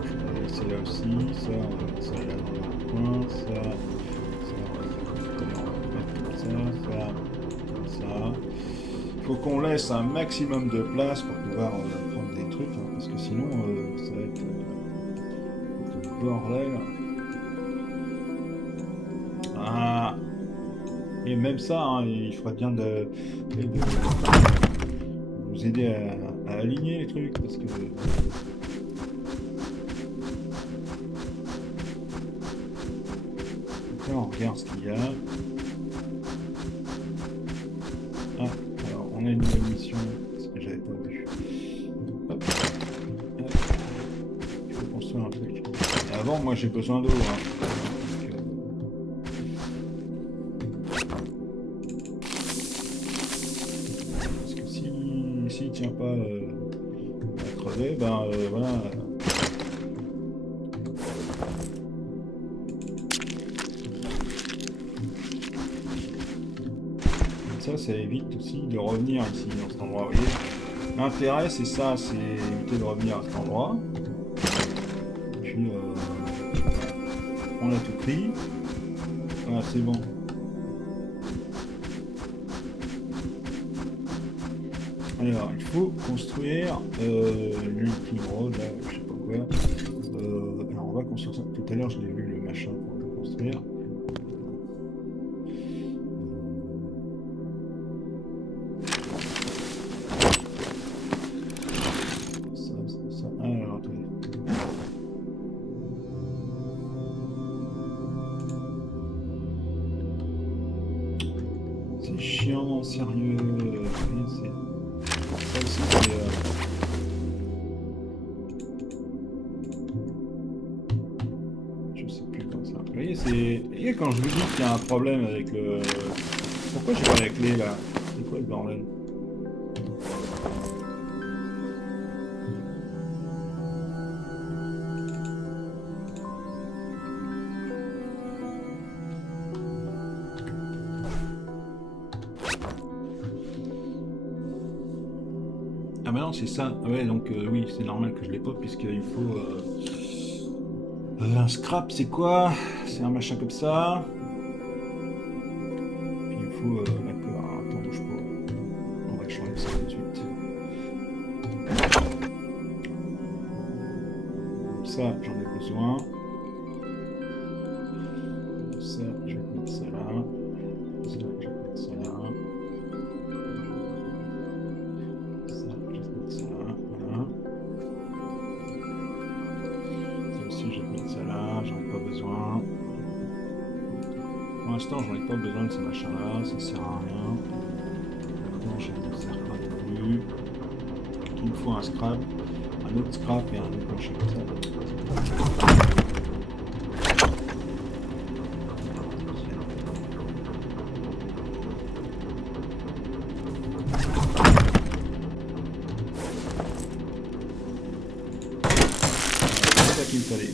je vais la laisser là aussi, ça, on va mettre ça là dans le coin, ça, on va faire comme tout à l'heure, on va mettre comme ça. Il faut qu'on laisse un maximum de place pour pouvoir prendre des trucs, hein, parce que sinon ça va être le bordel. Ah. Et même ça, hein, il faudrait bien de nous aider à aligner les trucs, parce que... Donc là, on regarde ce qu'il y a. Ah. On a une nouvelle mission, ce que j'avais pas vu. Hop. Hop. Il faut construire un truc. Et avant, moi j'ai besoin d'eau. Hein. Parce que s'il tient pas à crever, ben voilà. ça évite aussi de revenir ici dans cet endroit. Vous voyez, l'intérêt c'est ça, c'est éviter de revenir à cet endroit. Puis on a tout pris. Voilà, c'est bon. Alors, il faut construire l'ultime road, là, je sais pas quoi. Alors, on va construire ça. Tout à l'heure, je l'ai vu le machin pour le construire. Ça. Alors, attendez. C'est chiant, sérieux. Ça aussi, c'est... Je sais plus comme ça. Vous voyez, quand je vous dis qu'il y a un problème avec le... Pourquoi j'ai pas la clé, là? C'est quoi le bordel? Ah bah non, c'est ça. Ouais, donc oui, c'est normal que je l'ai pas, puisqu'il faut... un scrap, c'est quoi? C'est un machin comme ça. Puis il faut... d'accord, attends, bouge pas. On va changer ça tout de suite. Ça, j'en ai besoin. Ça, je vais mettre ça là. Ça, je vais mettre ça là. Pour l'instant, j'en ai pas besoin de ces machins-là, ça sert à rien. Maintenant, je ne sert pas non plus. Il me faut un scrap, un autre scrap et un autre machin comme ça. C'est ça qu'il me fallait.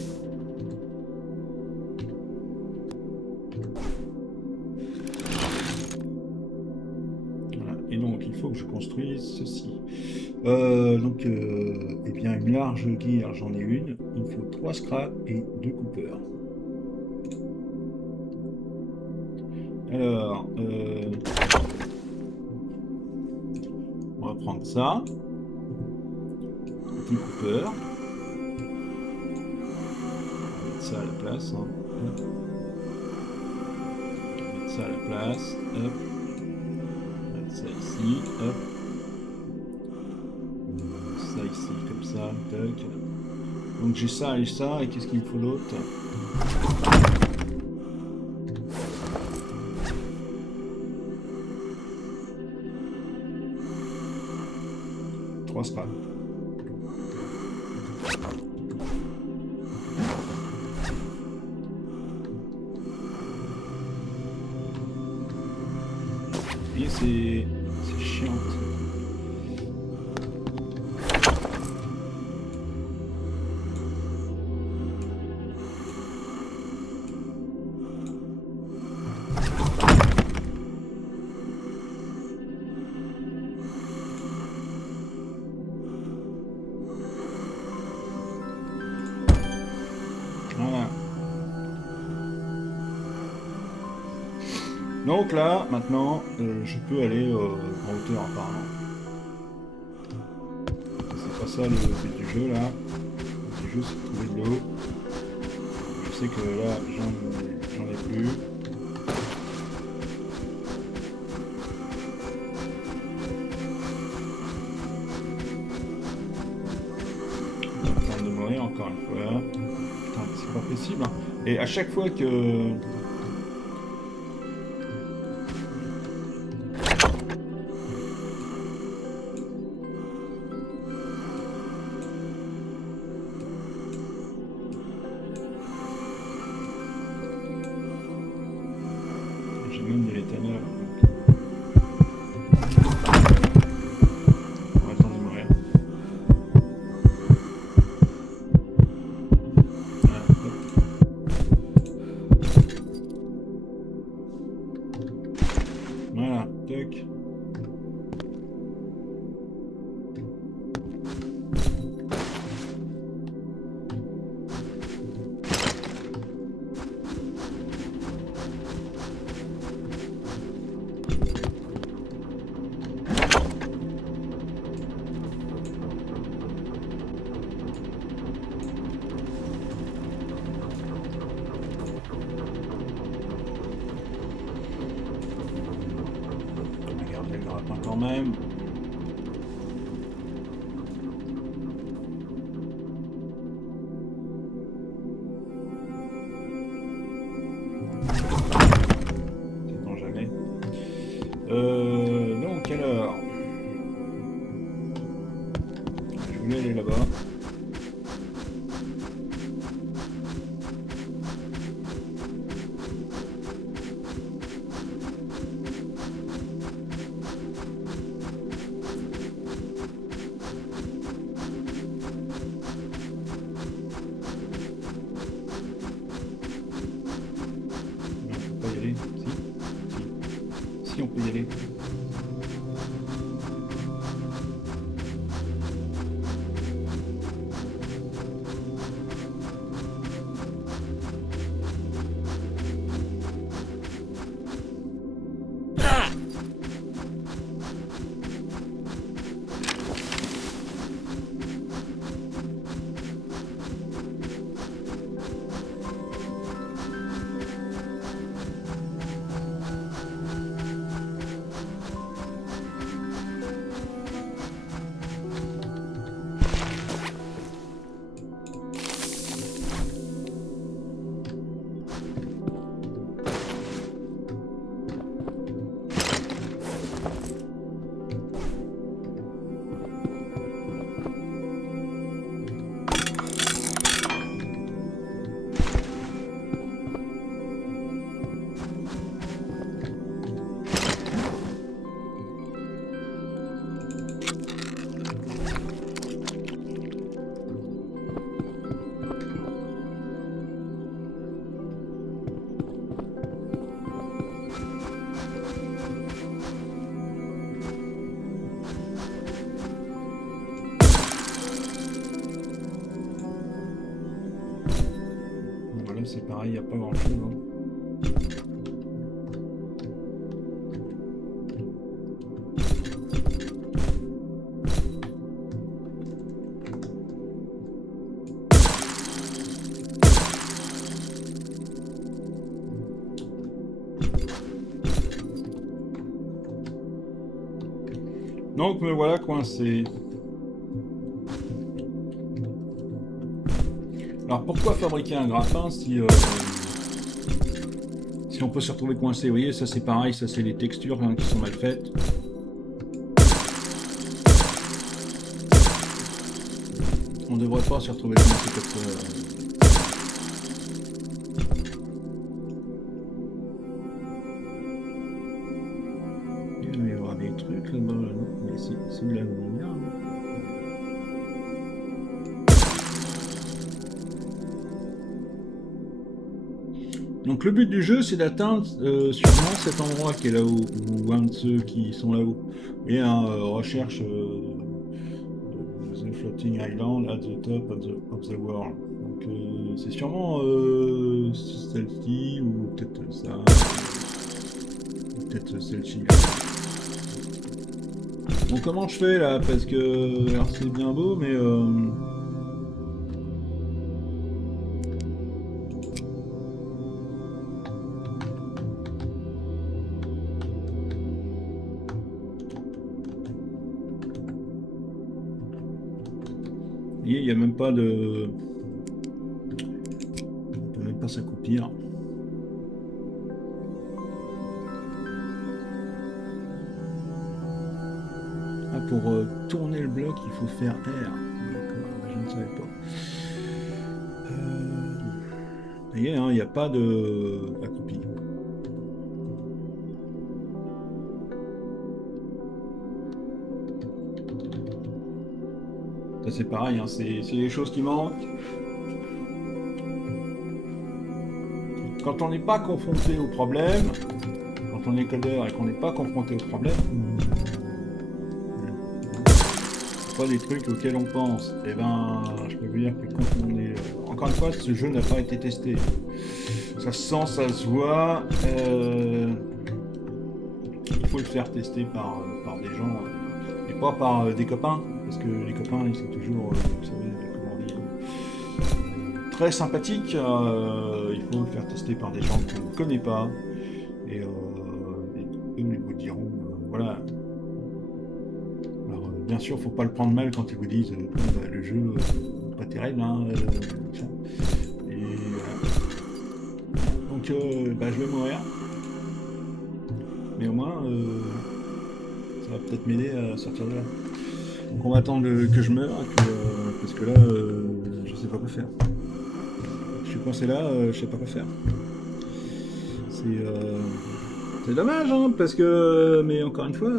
Il faut que je construise ceci. Donc, eh bien, une large gear, j'en ai une. Il me faut 3 scraps et 2 coupeurs. Alors, on va prendre ça. Petit coupeur. On va mettre ça à la place. Hein. On va mettre ça à la place. Hop. Ça ici, hop. Ça ici, comme ça, tac. Donc j'ai ça et ça, et qu'est-ce qu'il me faut d'autre? Trois scraps. Et c'est chiant. Voilà. Donc là, maintenant, je peux aller en hauteur apparemment. C'est pas ça le but du jeu là. C'est juste trouver de l'eau. Je sais que là, j'en ai plus. On va attendre de mourir encore une fois. Putain, c'est pas possible. Hein. Et à chaque fois que... Même de l'éthanol. On va attendre de mourir. Voilà, hop. Voilà, toc. quand même. Sait-on jamais. Donc alors, je voulais aller là-bas. Si on peut y aller. C'est pareil, il n'y a pas grand chose. Donc me voilà coincé. Alors pourquoi fabriquer un grappin si on peut se retrouver coincé? Vous voyez, ça c'est pareil, ça c'est les textures hein, qui sont mal faites. On ne devrait pas se retrouver coincé comme ça. Il va y avoir des trucs là-bas, mais c'est de la lumière. Donc le but du jeu c'est d'atteindre sûrement cet endroit qui est là-haut, ou un de ceux qui sont là-haut. Et recherche The Floating Island at the top of the world. Donc c'est sûrement celle-ci, ou peut-être ça, ou peut-être celle-ci. Bon, comment je fais là? Parce que alors c'est bien beau, mais il n'y a même pas de... On peut même pas s'accroupir. Ah, pour tourner le bloc, il faut faire R. D'accord, je ne savais pas. Vous voyez, hein, il n'y a pas de accroupi. Ça c'est pareil, hein, c'est les choses qui manquent. Quand on n'est pas confronté au problème, quand on est codeur et qu'on n'est pas confronté au problème, c'est pas des trucs auxquels on pense. Et ben, je peux vous dire que quand on est... Encore une fois, ce jeu n'a pas été testé. Ça se sent, ça se voit. Il faut le faire tester par des gens et pas par des copains. Parce que les copains, ils sont toujours, vous savez, comment dire, très sympathiques. Il faut le faire tester par des gens qu'on ne connaît pas. Et eux, ils vous diront, voilà, bien sûr, faut pas le prendre mal quand ils vous disent bah, le jeu pas terrible, hein, machin. Et voilà. Donc bah, je vais mourir. Mais au moins ça va peut-être m'aider à sortir de là. Donc on va attendre que je meure, parce que là je sais pas quoi faire. Je suis coincé là, je sais pas quoi faire. C'est dommage, hein, parce que mais encore une fois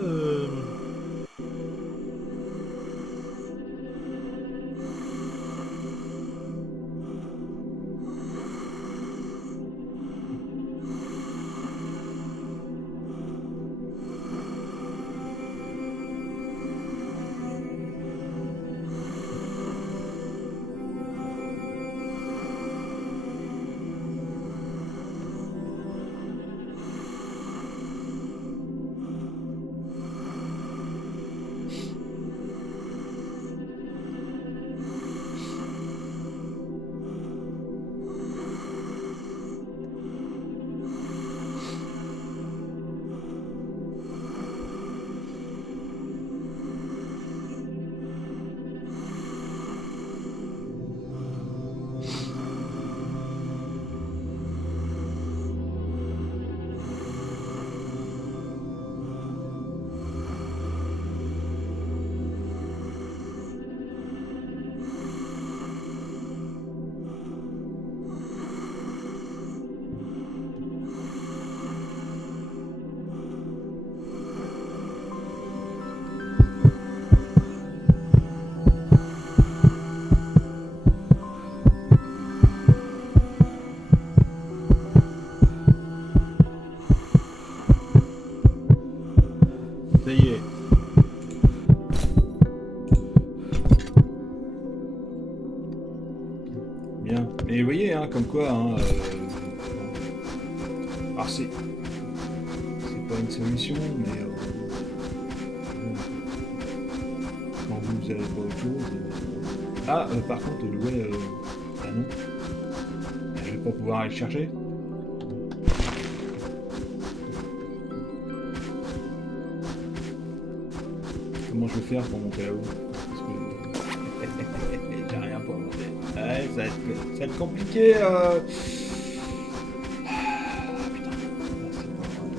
ça y est. Bien. Et vous voyez, hein, comme quoi, hein, alors c'est pas une solution, mais quand vous avez pas autre chose. Ah, par contre, ouais, ah non, je vais pas pouvoir aller le chercher. Comment je vais faire pour monter là-haut? Parce que j'ai rien pour monter. Ouais, ça va être compliqué. Putain, là, c'est pas vrai.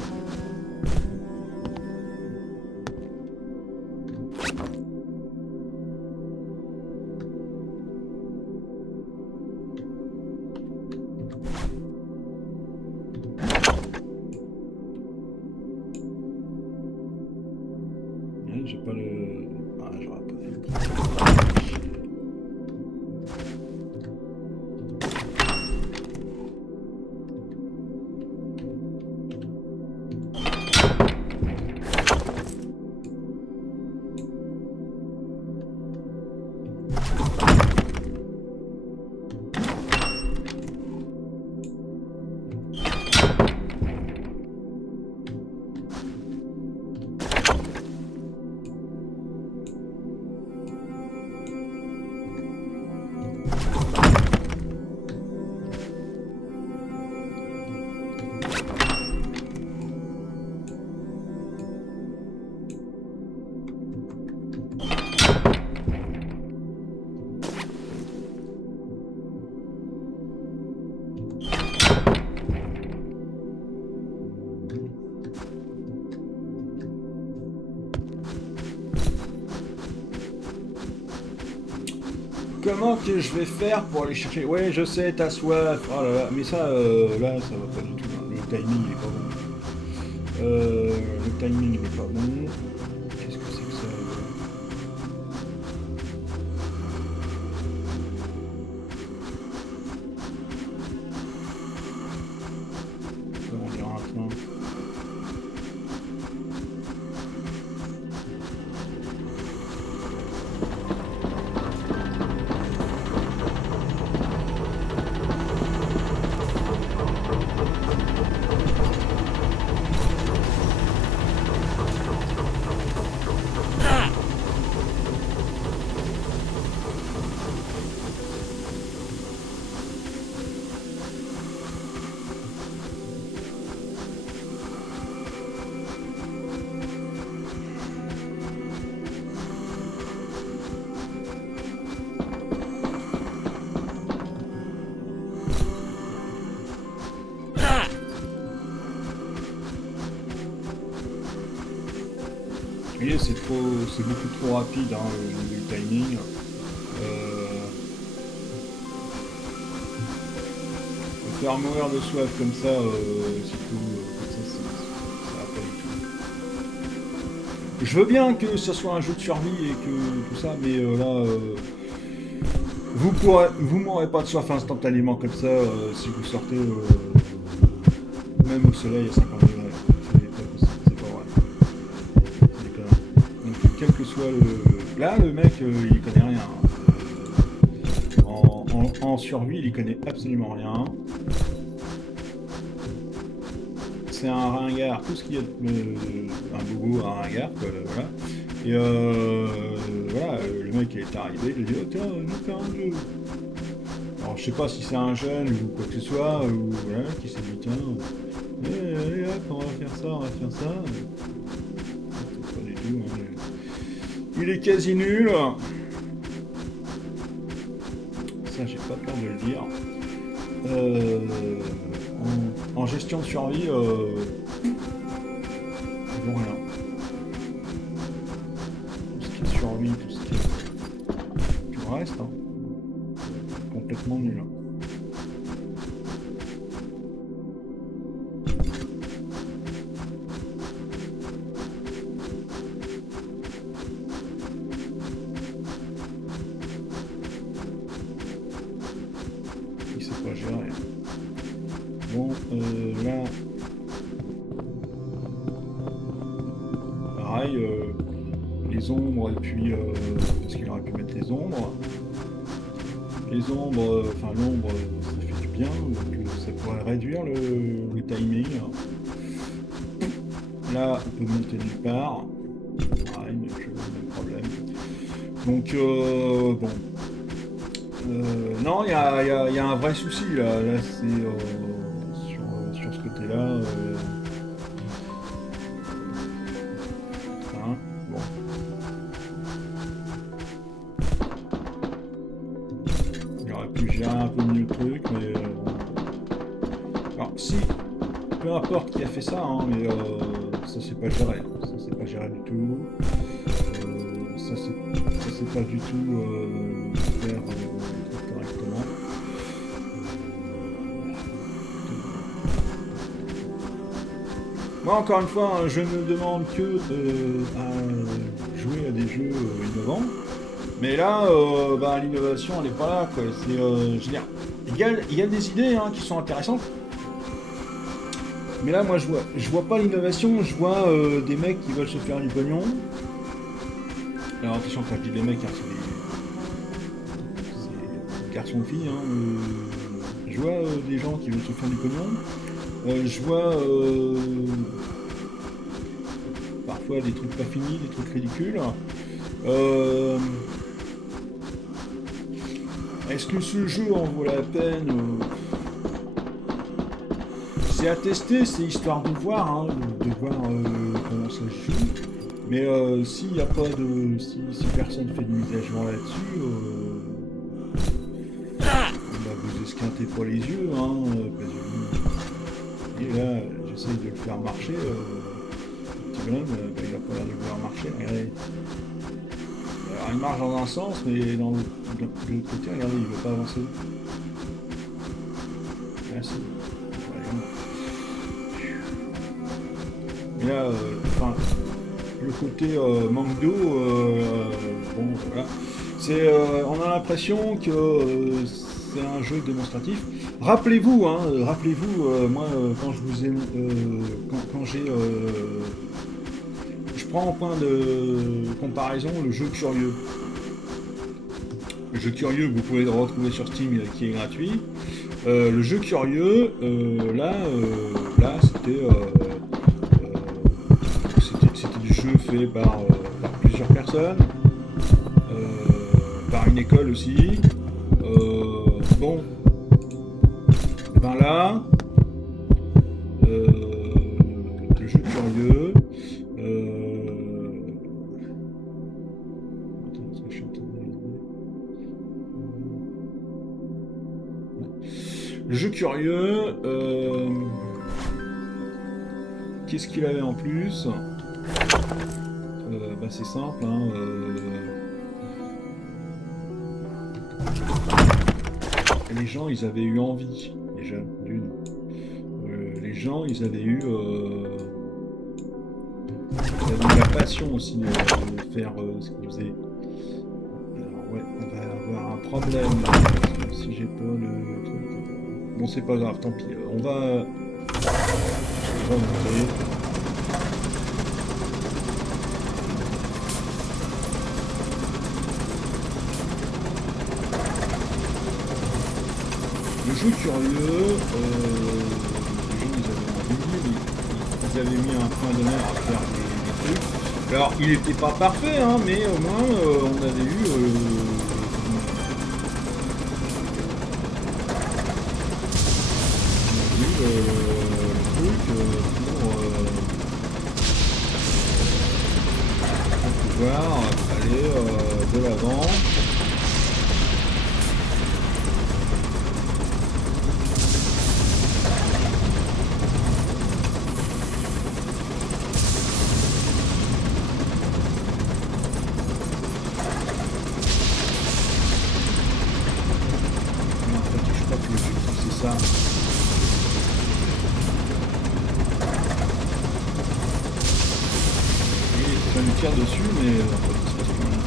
Ouais, j'ai pas le. Ah, j'aurais pas. Comment que je vais faire pour aller chercher? Ouais, je sais, t'as soif. Oh là là, mais ça, là, ça va pas du tout, hein. Le timing, il est pas bon. Le timing, il est pas bon. Qu'est-ce que c'est que ça? Comment dire un train? voyez, c'est beaucoup trop rapide hein, au niveau du timing. Faire mourir de soif comme ça, c'est tout, comme ça va pas du tout. Je veux bien que ça soit un jeu de survie et que tout ça, mais là, vous m'aurez pas de soif instantanément comme ça si vous sortez même au soleil à 50 degrés. C'est pas possible, c'est pas vrai. C'est des conneries. Donc quel que soit le... Là, le mec, il connaît rien. En survie, il y connaît absolument rien. C'est un ringard, tout ce qu'il y a un bobo, un ringard, quoi, voilà. Et voilà, le mec est arrivé, il a dit oh, tiens, je vais faire un jeu. Alors je sais pas si c'est un jeune ou quoi que ce soit, ou voilà, qui s'est dit tiens, allez hop, on va faire ça, on va faire ça. Pas du tout, hein. Il est quasi nul. Ça, j'ai pas peur de le dire. En gestion de survie, bon rien. Tout ce qui est survie, tout ce qui est... Tout le reste, hein. Complètement nul. Hein. Il sait pas gérer. Bon, là... Pareil, les ombres, et puis... parce qu'il aurait pu mettre les ombres. Les ombres, enfin l'ombre, ça fait du bien, donc ça pourrait réduire le timing. Là, on peut monter nulle part. Pareil, même problème. Donc, bon... non, il y a un vrai souci là. Là, c'est sur ce côté-là. Hein, bon. Il aurait pu gérer un peu mieux le truc, mais alors si, peu importe qui a fait ça, hein, mais ça c'est pas géré. Ça c'est pas géré du tout. Ça c'est pas du tout faire correctement. Moi encore une fois, je ne demande que à jouer à des jeux innovants. Mais là, bah, l'innovation elle est pas là quoi. C'est, je veux dire, il y a des idées hein, qui sont intéressantes. Mais là moi je vois pas l'innovation, je vois des mecs qui veulent se faire du pognon. Alors attention, quand je dis des mecs, hein, c'est des garçons ou filles. Hein, je vois des gens qui veulent se faire du pognon. Je vois parfois des trucs pas finis, des trucs ridicules. Est-ce que ce jeu en vaut la peine C'est à tester, c'est histoire de voir, hein, comment ça se joue. Mais s'il n'y a pas de... Si personne fait de mise à jour là-dessus, vous esquintez pas les yeux, hein, et là, j'essaye de le faire marcher, le petit bonhomme, il a pas l'air de vouloir marcher, regardez. Alors il marche dans un sens, mais de l'autre côté, regardez, il veut pas avancer. Là, c'est... Mais là, enfin... le côté manque d'eau, bon voilà, c'est, on a l'impression que c'est un jeu démonstratif. Rappelez-vous, hein, moi quand je vous ai, quand j'ai, je prends en point de comparaison le jeu Curieux. Le jeu Curieux que vous pouvez le retrouver sur Steam qui est gratuit. Le jeu Curieux, là c'était du jeu fait par plusieurs personnes, par une école aussi. Bon, ben là, le jeu Curieux. Attends, parce que je suis en train de... Le jeu Curieux. Qu'est-ce qu'il avait en plus? Bah, c'est simple, hein, les gens, ils avaient eu envie, déjà, d'une. Les gens, ils avaient eu la passion aussi de faire ce qu'ils faisaient. Alors, ouais, on va avoir un problème là, parce que si j'ai pas le truc. Bon, c'est pas grave, tant pis. On va monter. Le jeu curieux, les gens ils avaient mis un point d'honneur à faire des trucs. Alors il n'était pas parfait, hein, mais au moins on avait eu le truc pour pouvoir aller de l'avant. Ça nous tire dessus, mais ça se passe plus rien.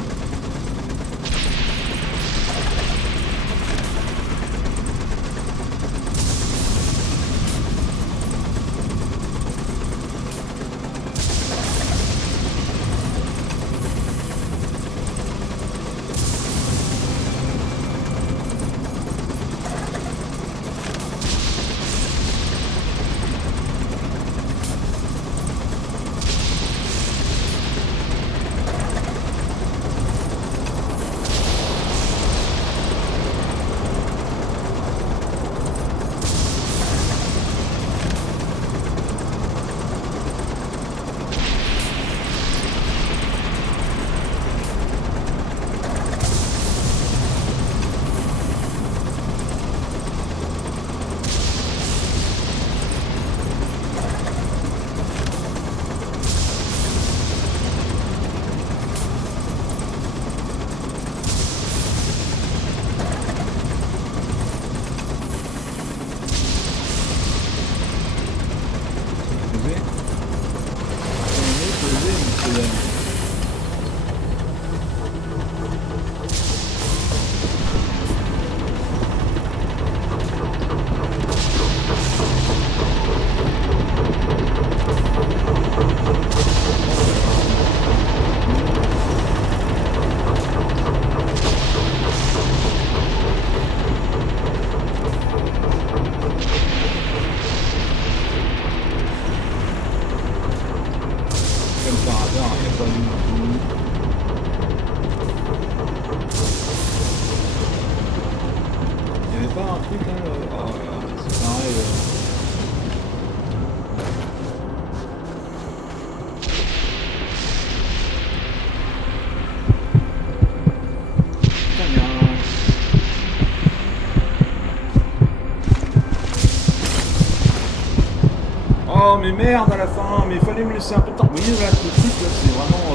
Oh mais merde à la fin, mais il fallait me laisser un peu de temps. Vous voyez là, le truc là, c'est vraiment,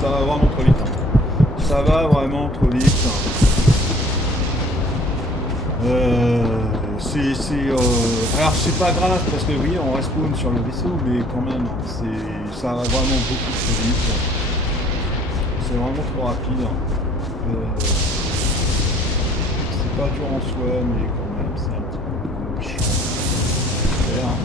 ça va vraiment trop vite. Hein. Ça va vraiment trop vite. Alors c'est pas grave parce que oui, on respawn sur le vaisseau, mais quand même, ça va vraiment beaucoup trop vite. C'est vraiment trop rapide. C'est pas dur en soi, mais quand même, c'est un petit peu chiant.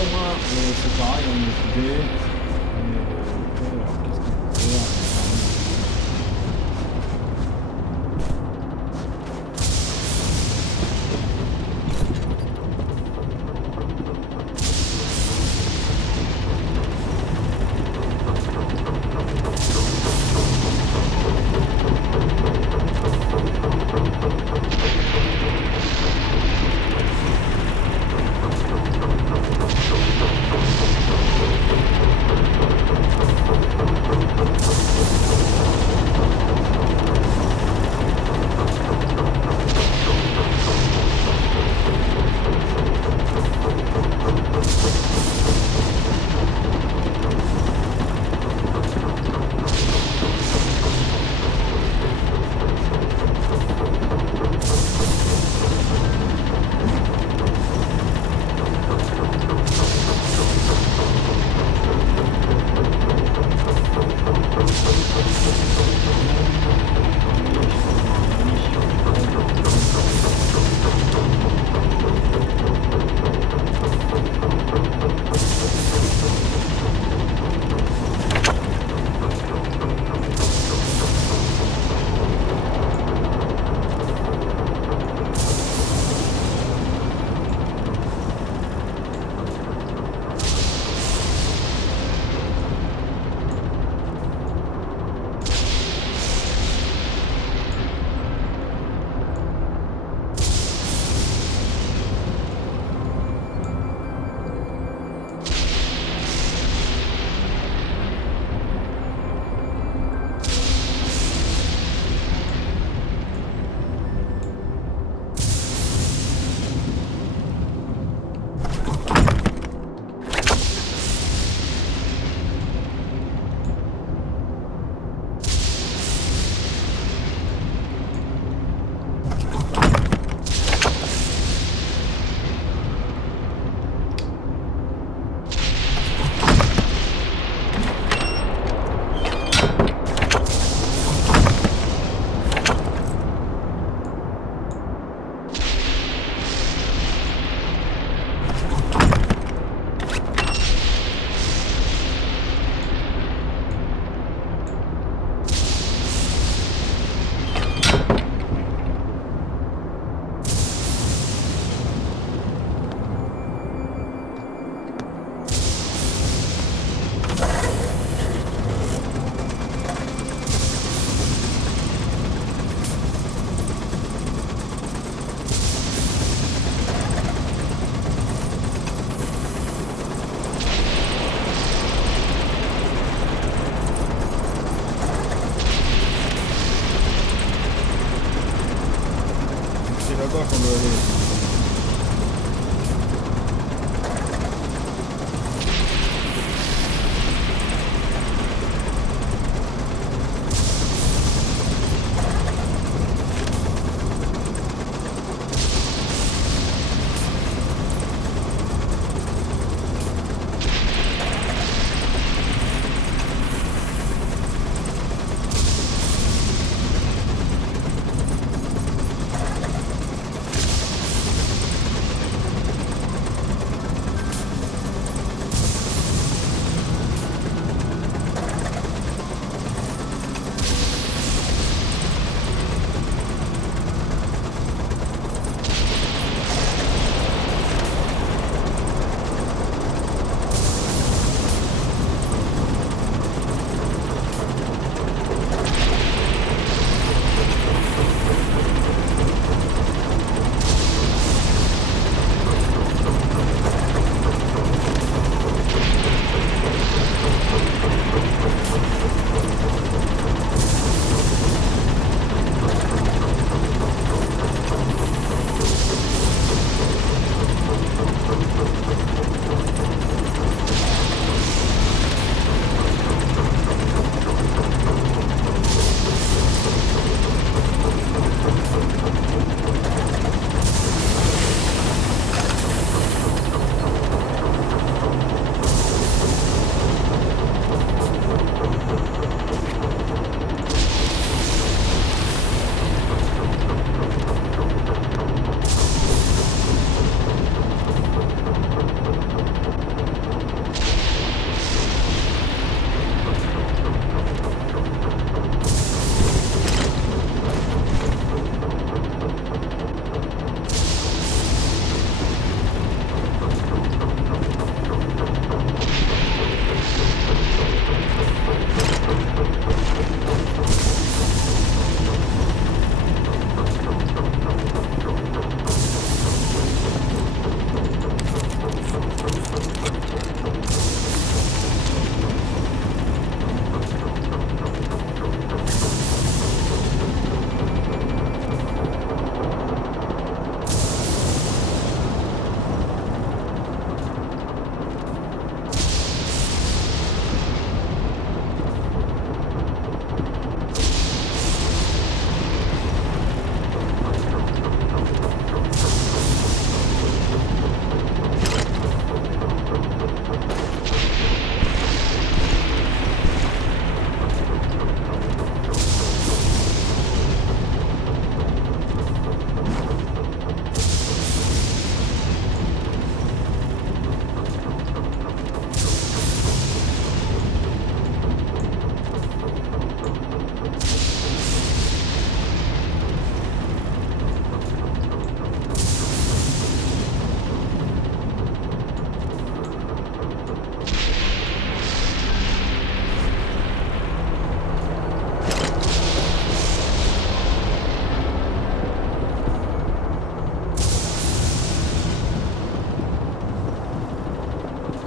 au moins, c'est pareil, on est occupé. Alors, qu'est-ce qu'il faut faire?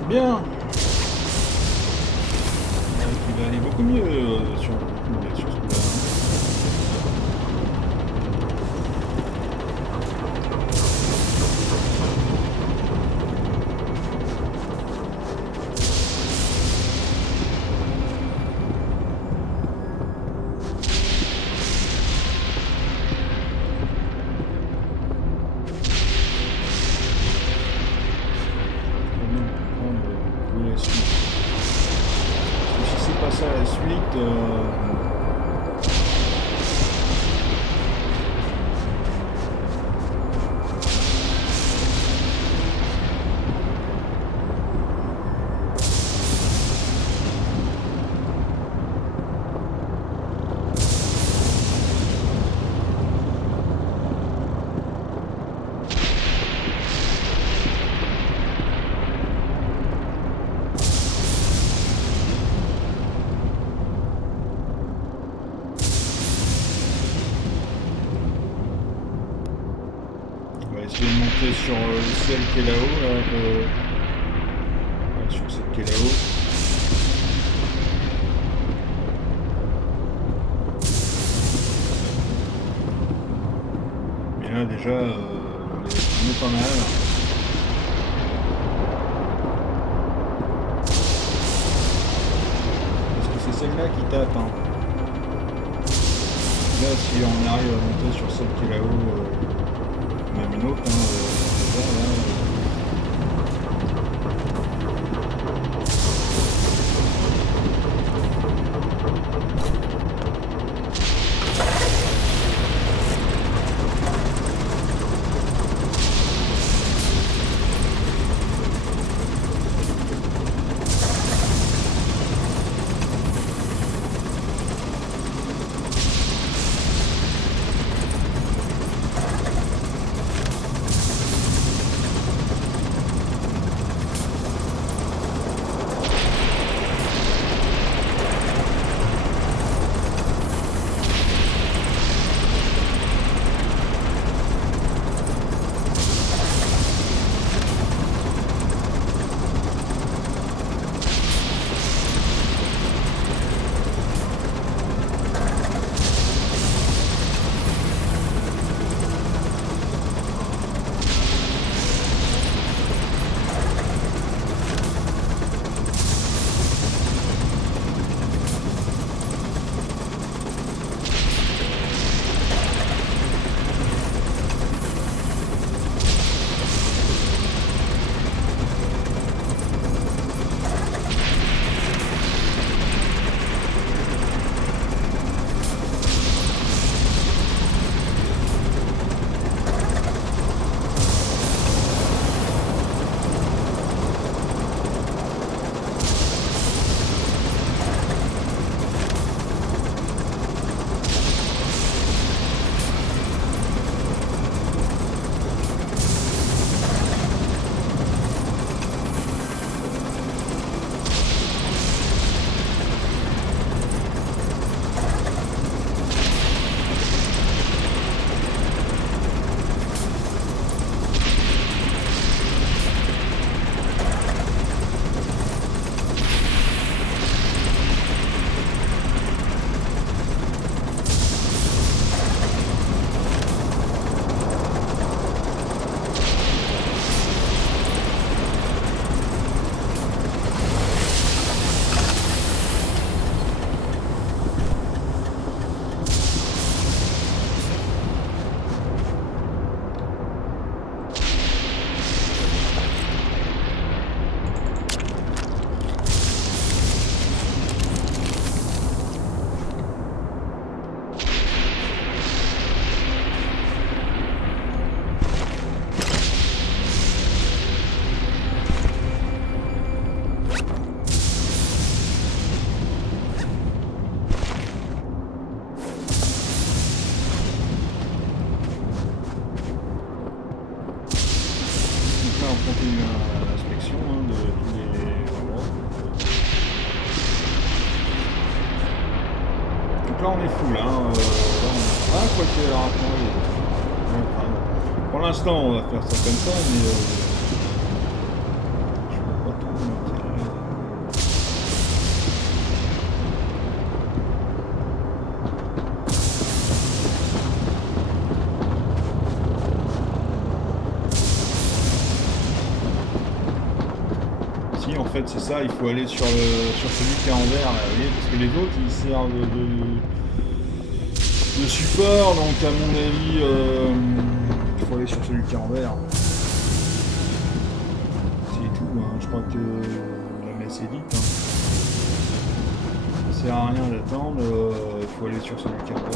Bien. Il va aller beaucoup mieux sur ce coup-là. La suite, on va essayer de monter sur celle qui est là-haut, là, ouais, sur celle qui est là-haut. Mais là déjà, on est pas mal. Parce que c'est celle-là qui tape. Hein. Là, si on arrive à monter sur celle qui est là-haut, même une autre, hein, là, l'inspection de tous les endroits. Donc là on est full, hein. Ah, quoi que, alors attends, pour l'instant on va faire ça comme ça, mais je vois pas trop. Si, en fait, c'est ça, il faut aller sur celui qui est en vert, là, vous voyez, parce que les autres, ils servent de support, donc à mon avis, il faut aller sur celui qui est en vert. C'est tout, hein. Je crois que la messe est dite. Hein. Ça sert à rien d'attendre, il faut aller sur celui qui est en vert.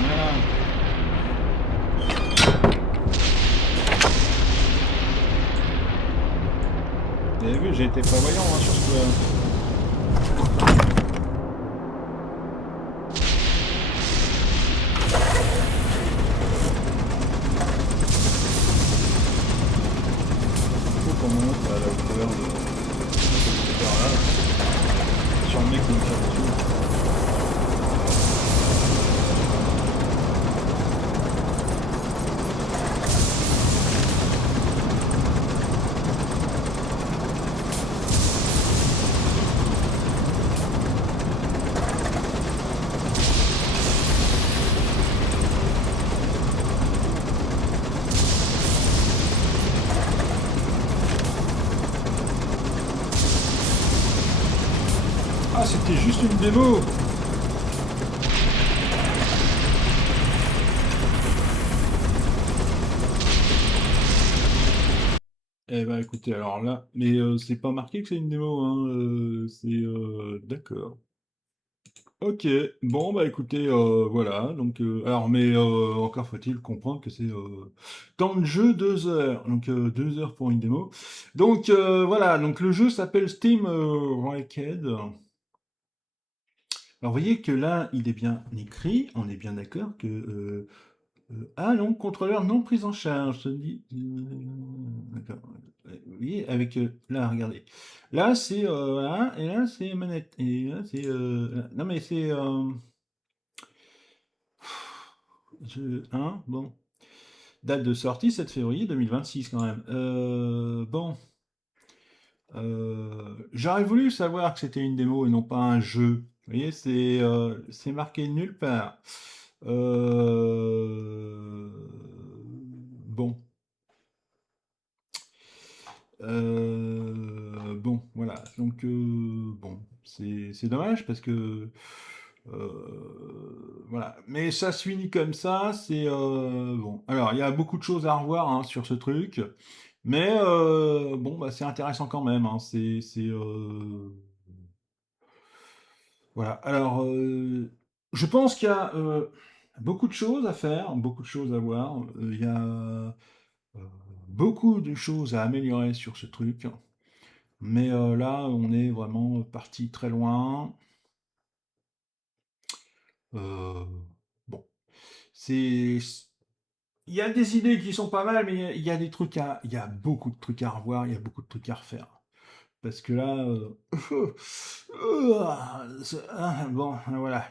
Voilà. Vous avez vu, j'ai été prévoyant hein, sur ce coup-là. Faut qu'on monte à la hauteur de par là. Sur le mec qui me tire dessus. Ah, c'était juste une démo. Eh ben écoutez, alors là, mais c'est pas marqué que c'est une démo, hein, c'est d'accord. Ok, bon bah écoutez, voilà, donc alors mais encore faut-il comprendre que c'est temps de jeu 2 heures, donc 2 heures pour une démo. Donc voilà, donc le jeu s'appelle Steam Ranked. Alors vous voyez que là, il est bien écrit, on est bien d'accord que ah non, contrôleur non pris en charge, ça dit. D'accord. Vous voyez, avec là, regardez. Là, c'est voilà, et là, c'est manette. Et là, c'est non mais c'est hein, bon. Date de sortie 7 février 2026 quand même. Bon, j'aurais voulu savoir que c'était une démo et non pas un jeu. Vous voyez, c'est marqué nulle part. Bon. Bon, voilà. Donc, bon, c'est dommage parce que voilà. Mais ça se finit comme ça. C'est bon. Alors, il y a beaucoup de choses à revoir hein, sur ce truc, mais bon, bah, c'est intéressant quand même. Hein. Voilà. Alors, je pense qu'il y a beaucoup de choses à faire, beaucoup de choses à voir. Il y a beaucoup de choses à améliorer sur ce truc. Mais là, on est vraiment parti très loin. Euh, bon, c'est, il y a des idées qui sont pas mal, mais il y a des trucs il y a beaucoup de trucs à revoir, il y a beaucoup de trucs à refaire. Parce que là, bon, voilà,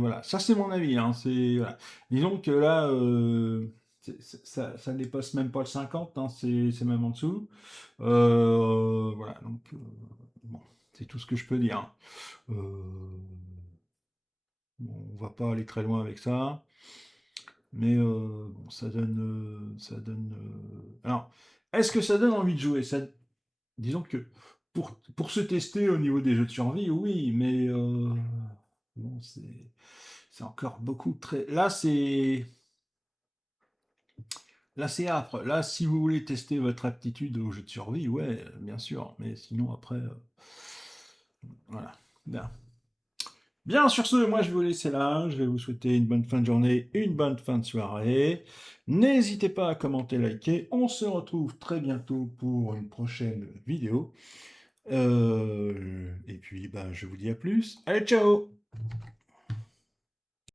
voilà, ça c'est mon avis, hein, voilà. Disons que là, ça dépasse même pas le 50, hein, c'est même en dessous. Voilà, donc bon, c'est tout ce que je peux dire. Euh, bon, on va pas aller très loin avec ça, mais bon, ça donne. Alors, est-ce que ça donne envie de jouer? Disons que pour se tester au niveau des jeux de survie, oui, mais bon, c'est encore beaucoup très. Là, c'est âpre. Là, si vous voulez tester votre aptitude aux jeux de survie, ouais, bien sûr. Mais sinon, après, voilà. Bien. Bien, sur ce, moi, je vais vous laisser là. Je vais vous souhaiter une bonne fin de journée, une bonne fin de soirée. N'hésitez pas à commenter, liker. On se retrouve très bientôt pour une prochaine vidéo. Et puis, ben, je vous dis à plus. Allez, ciao!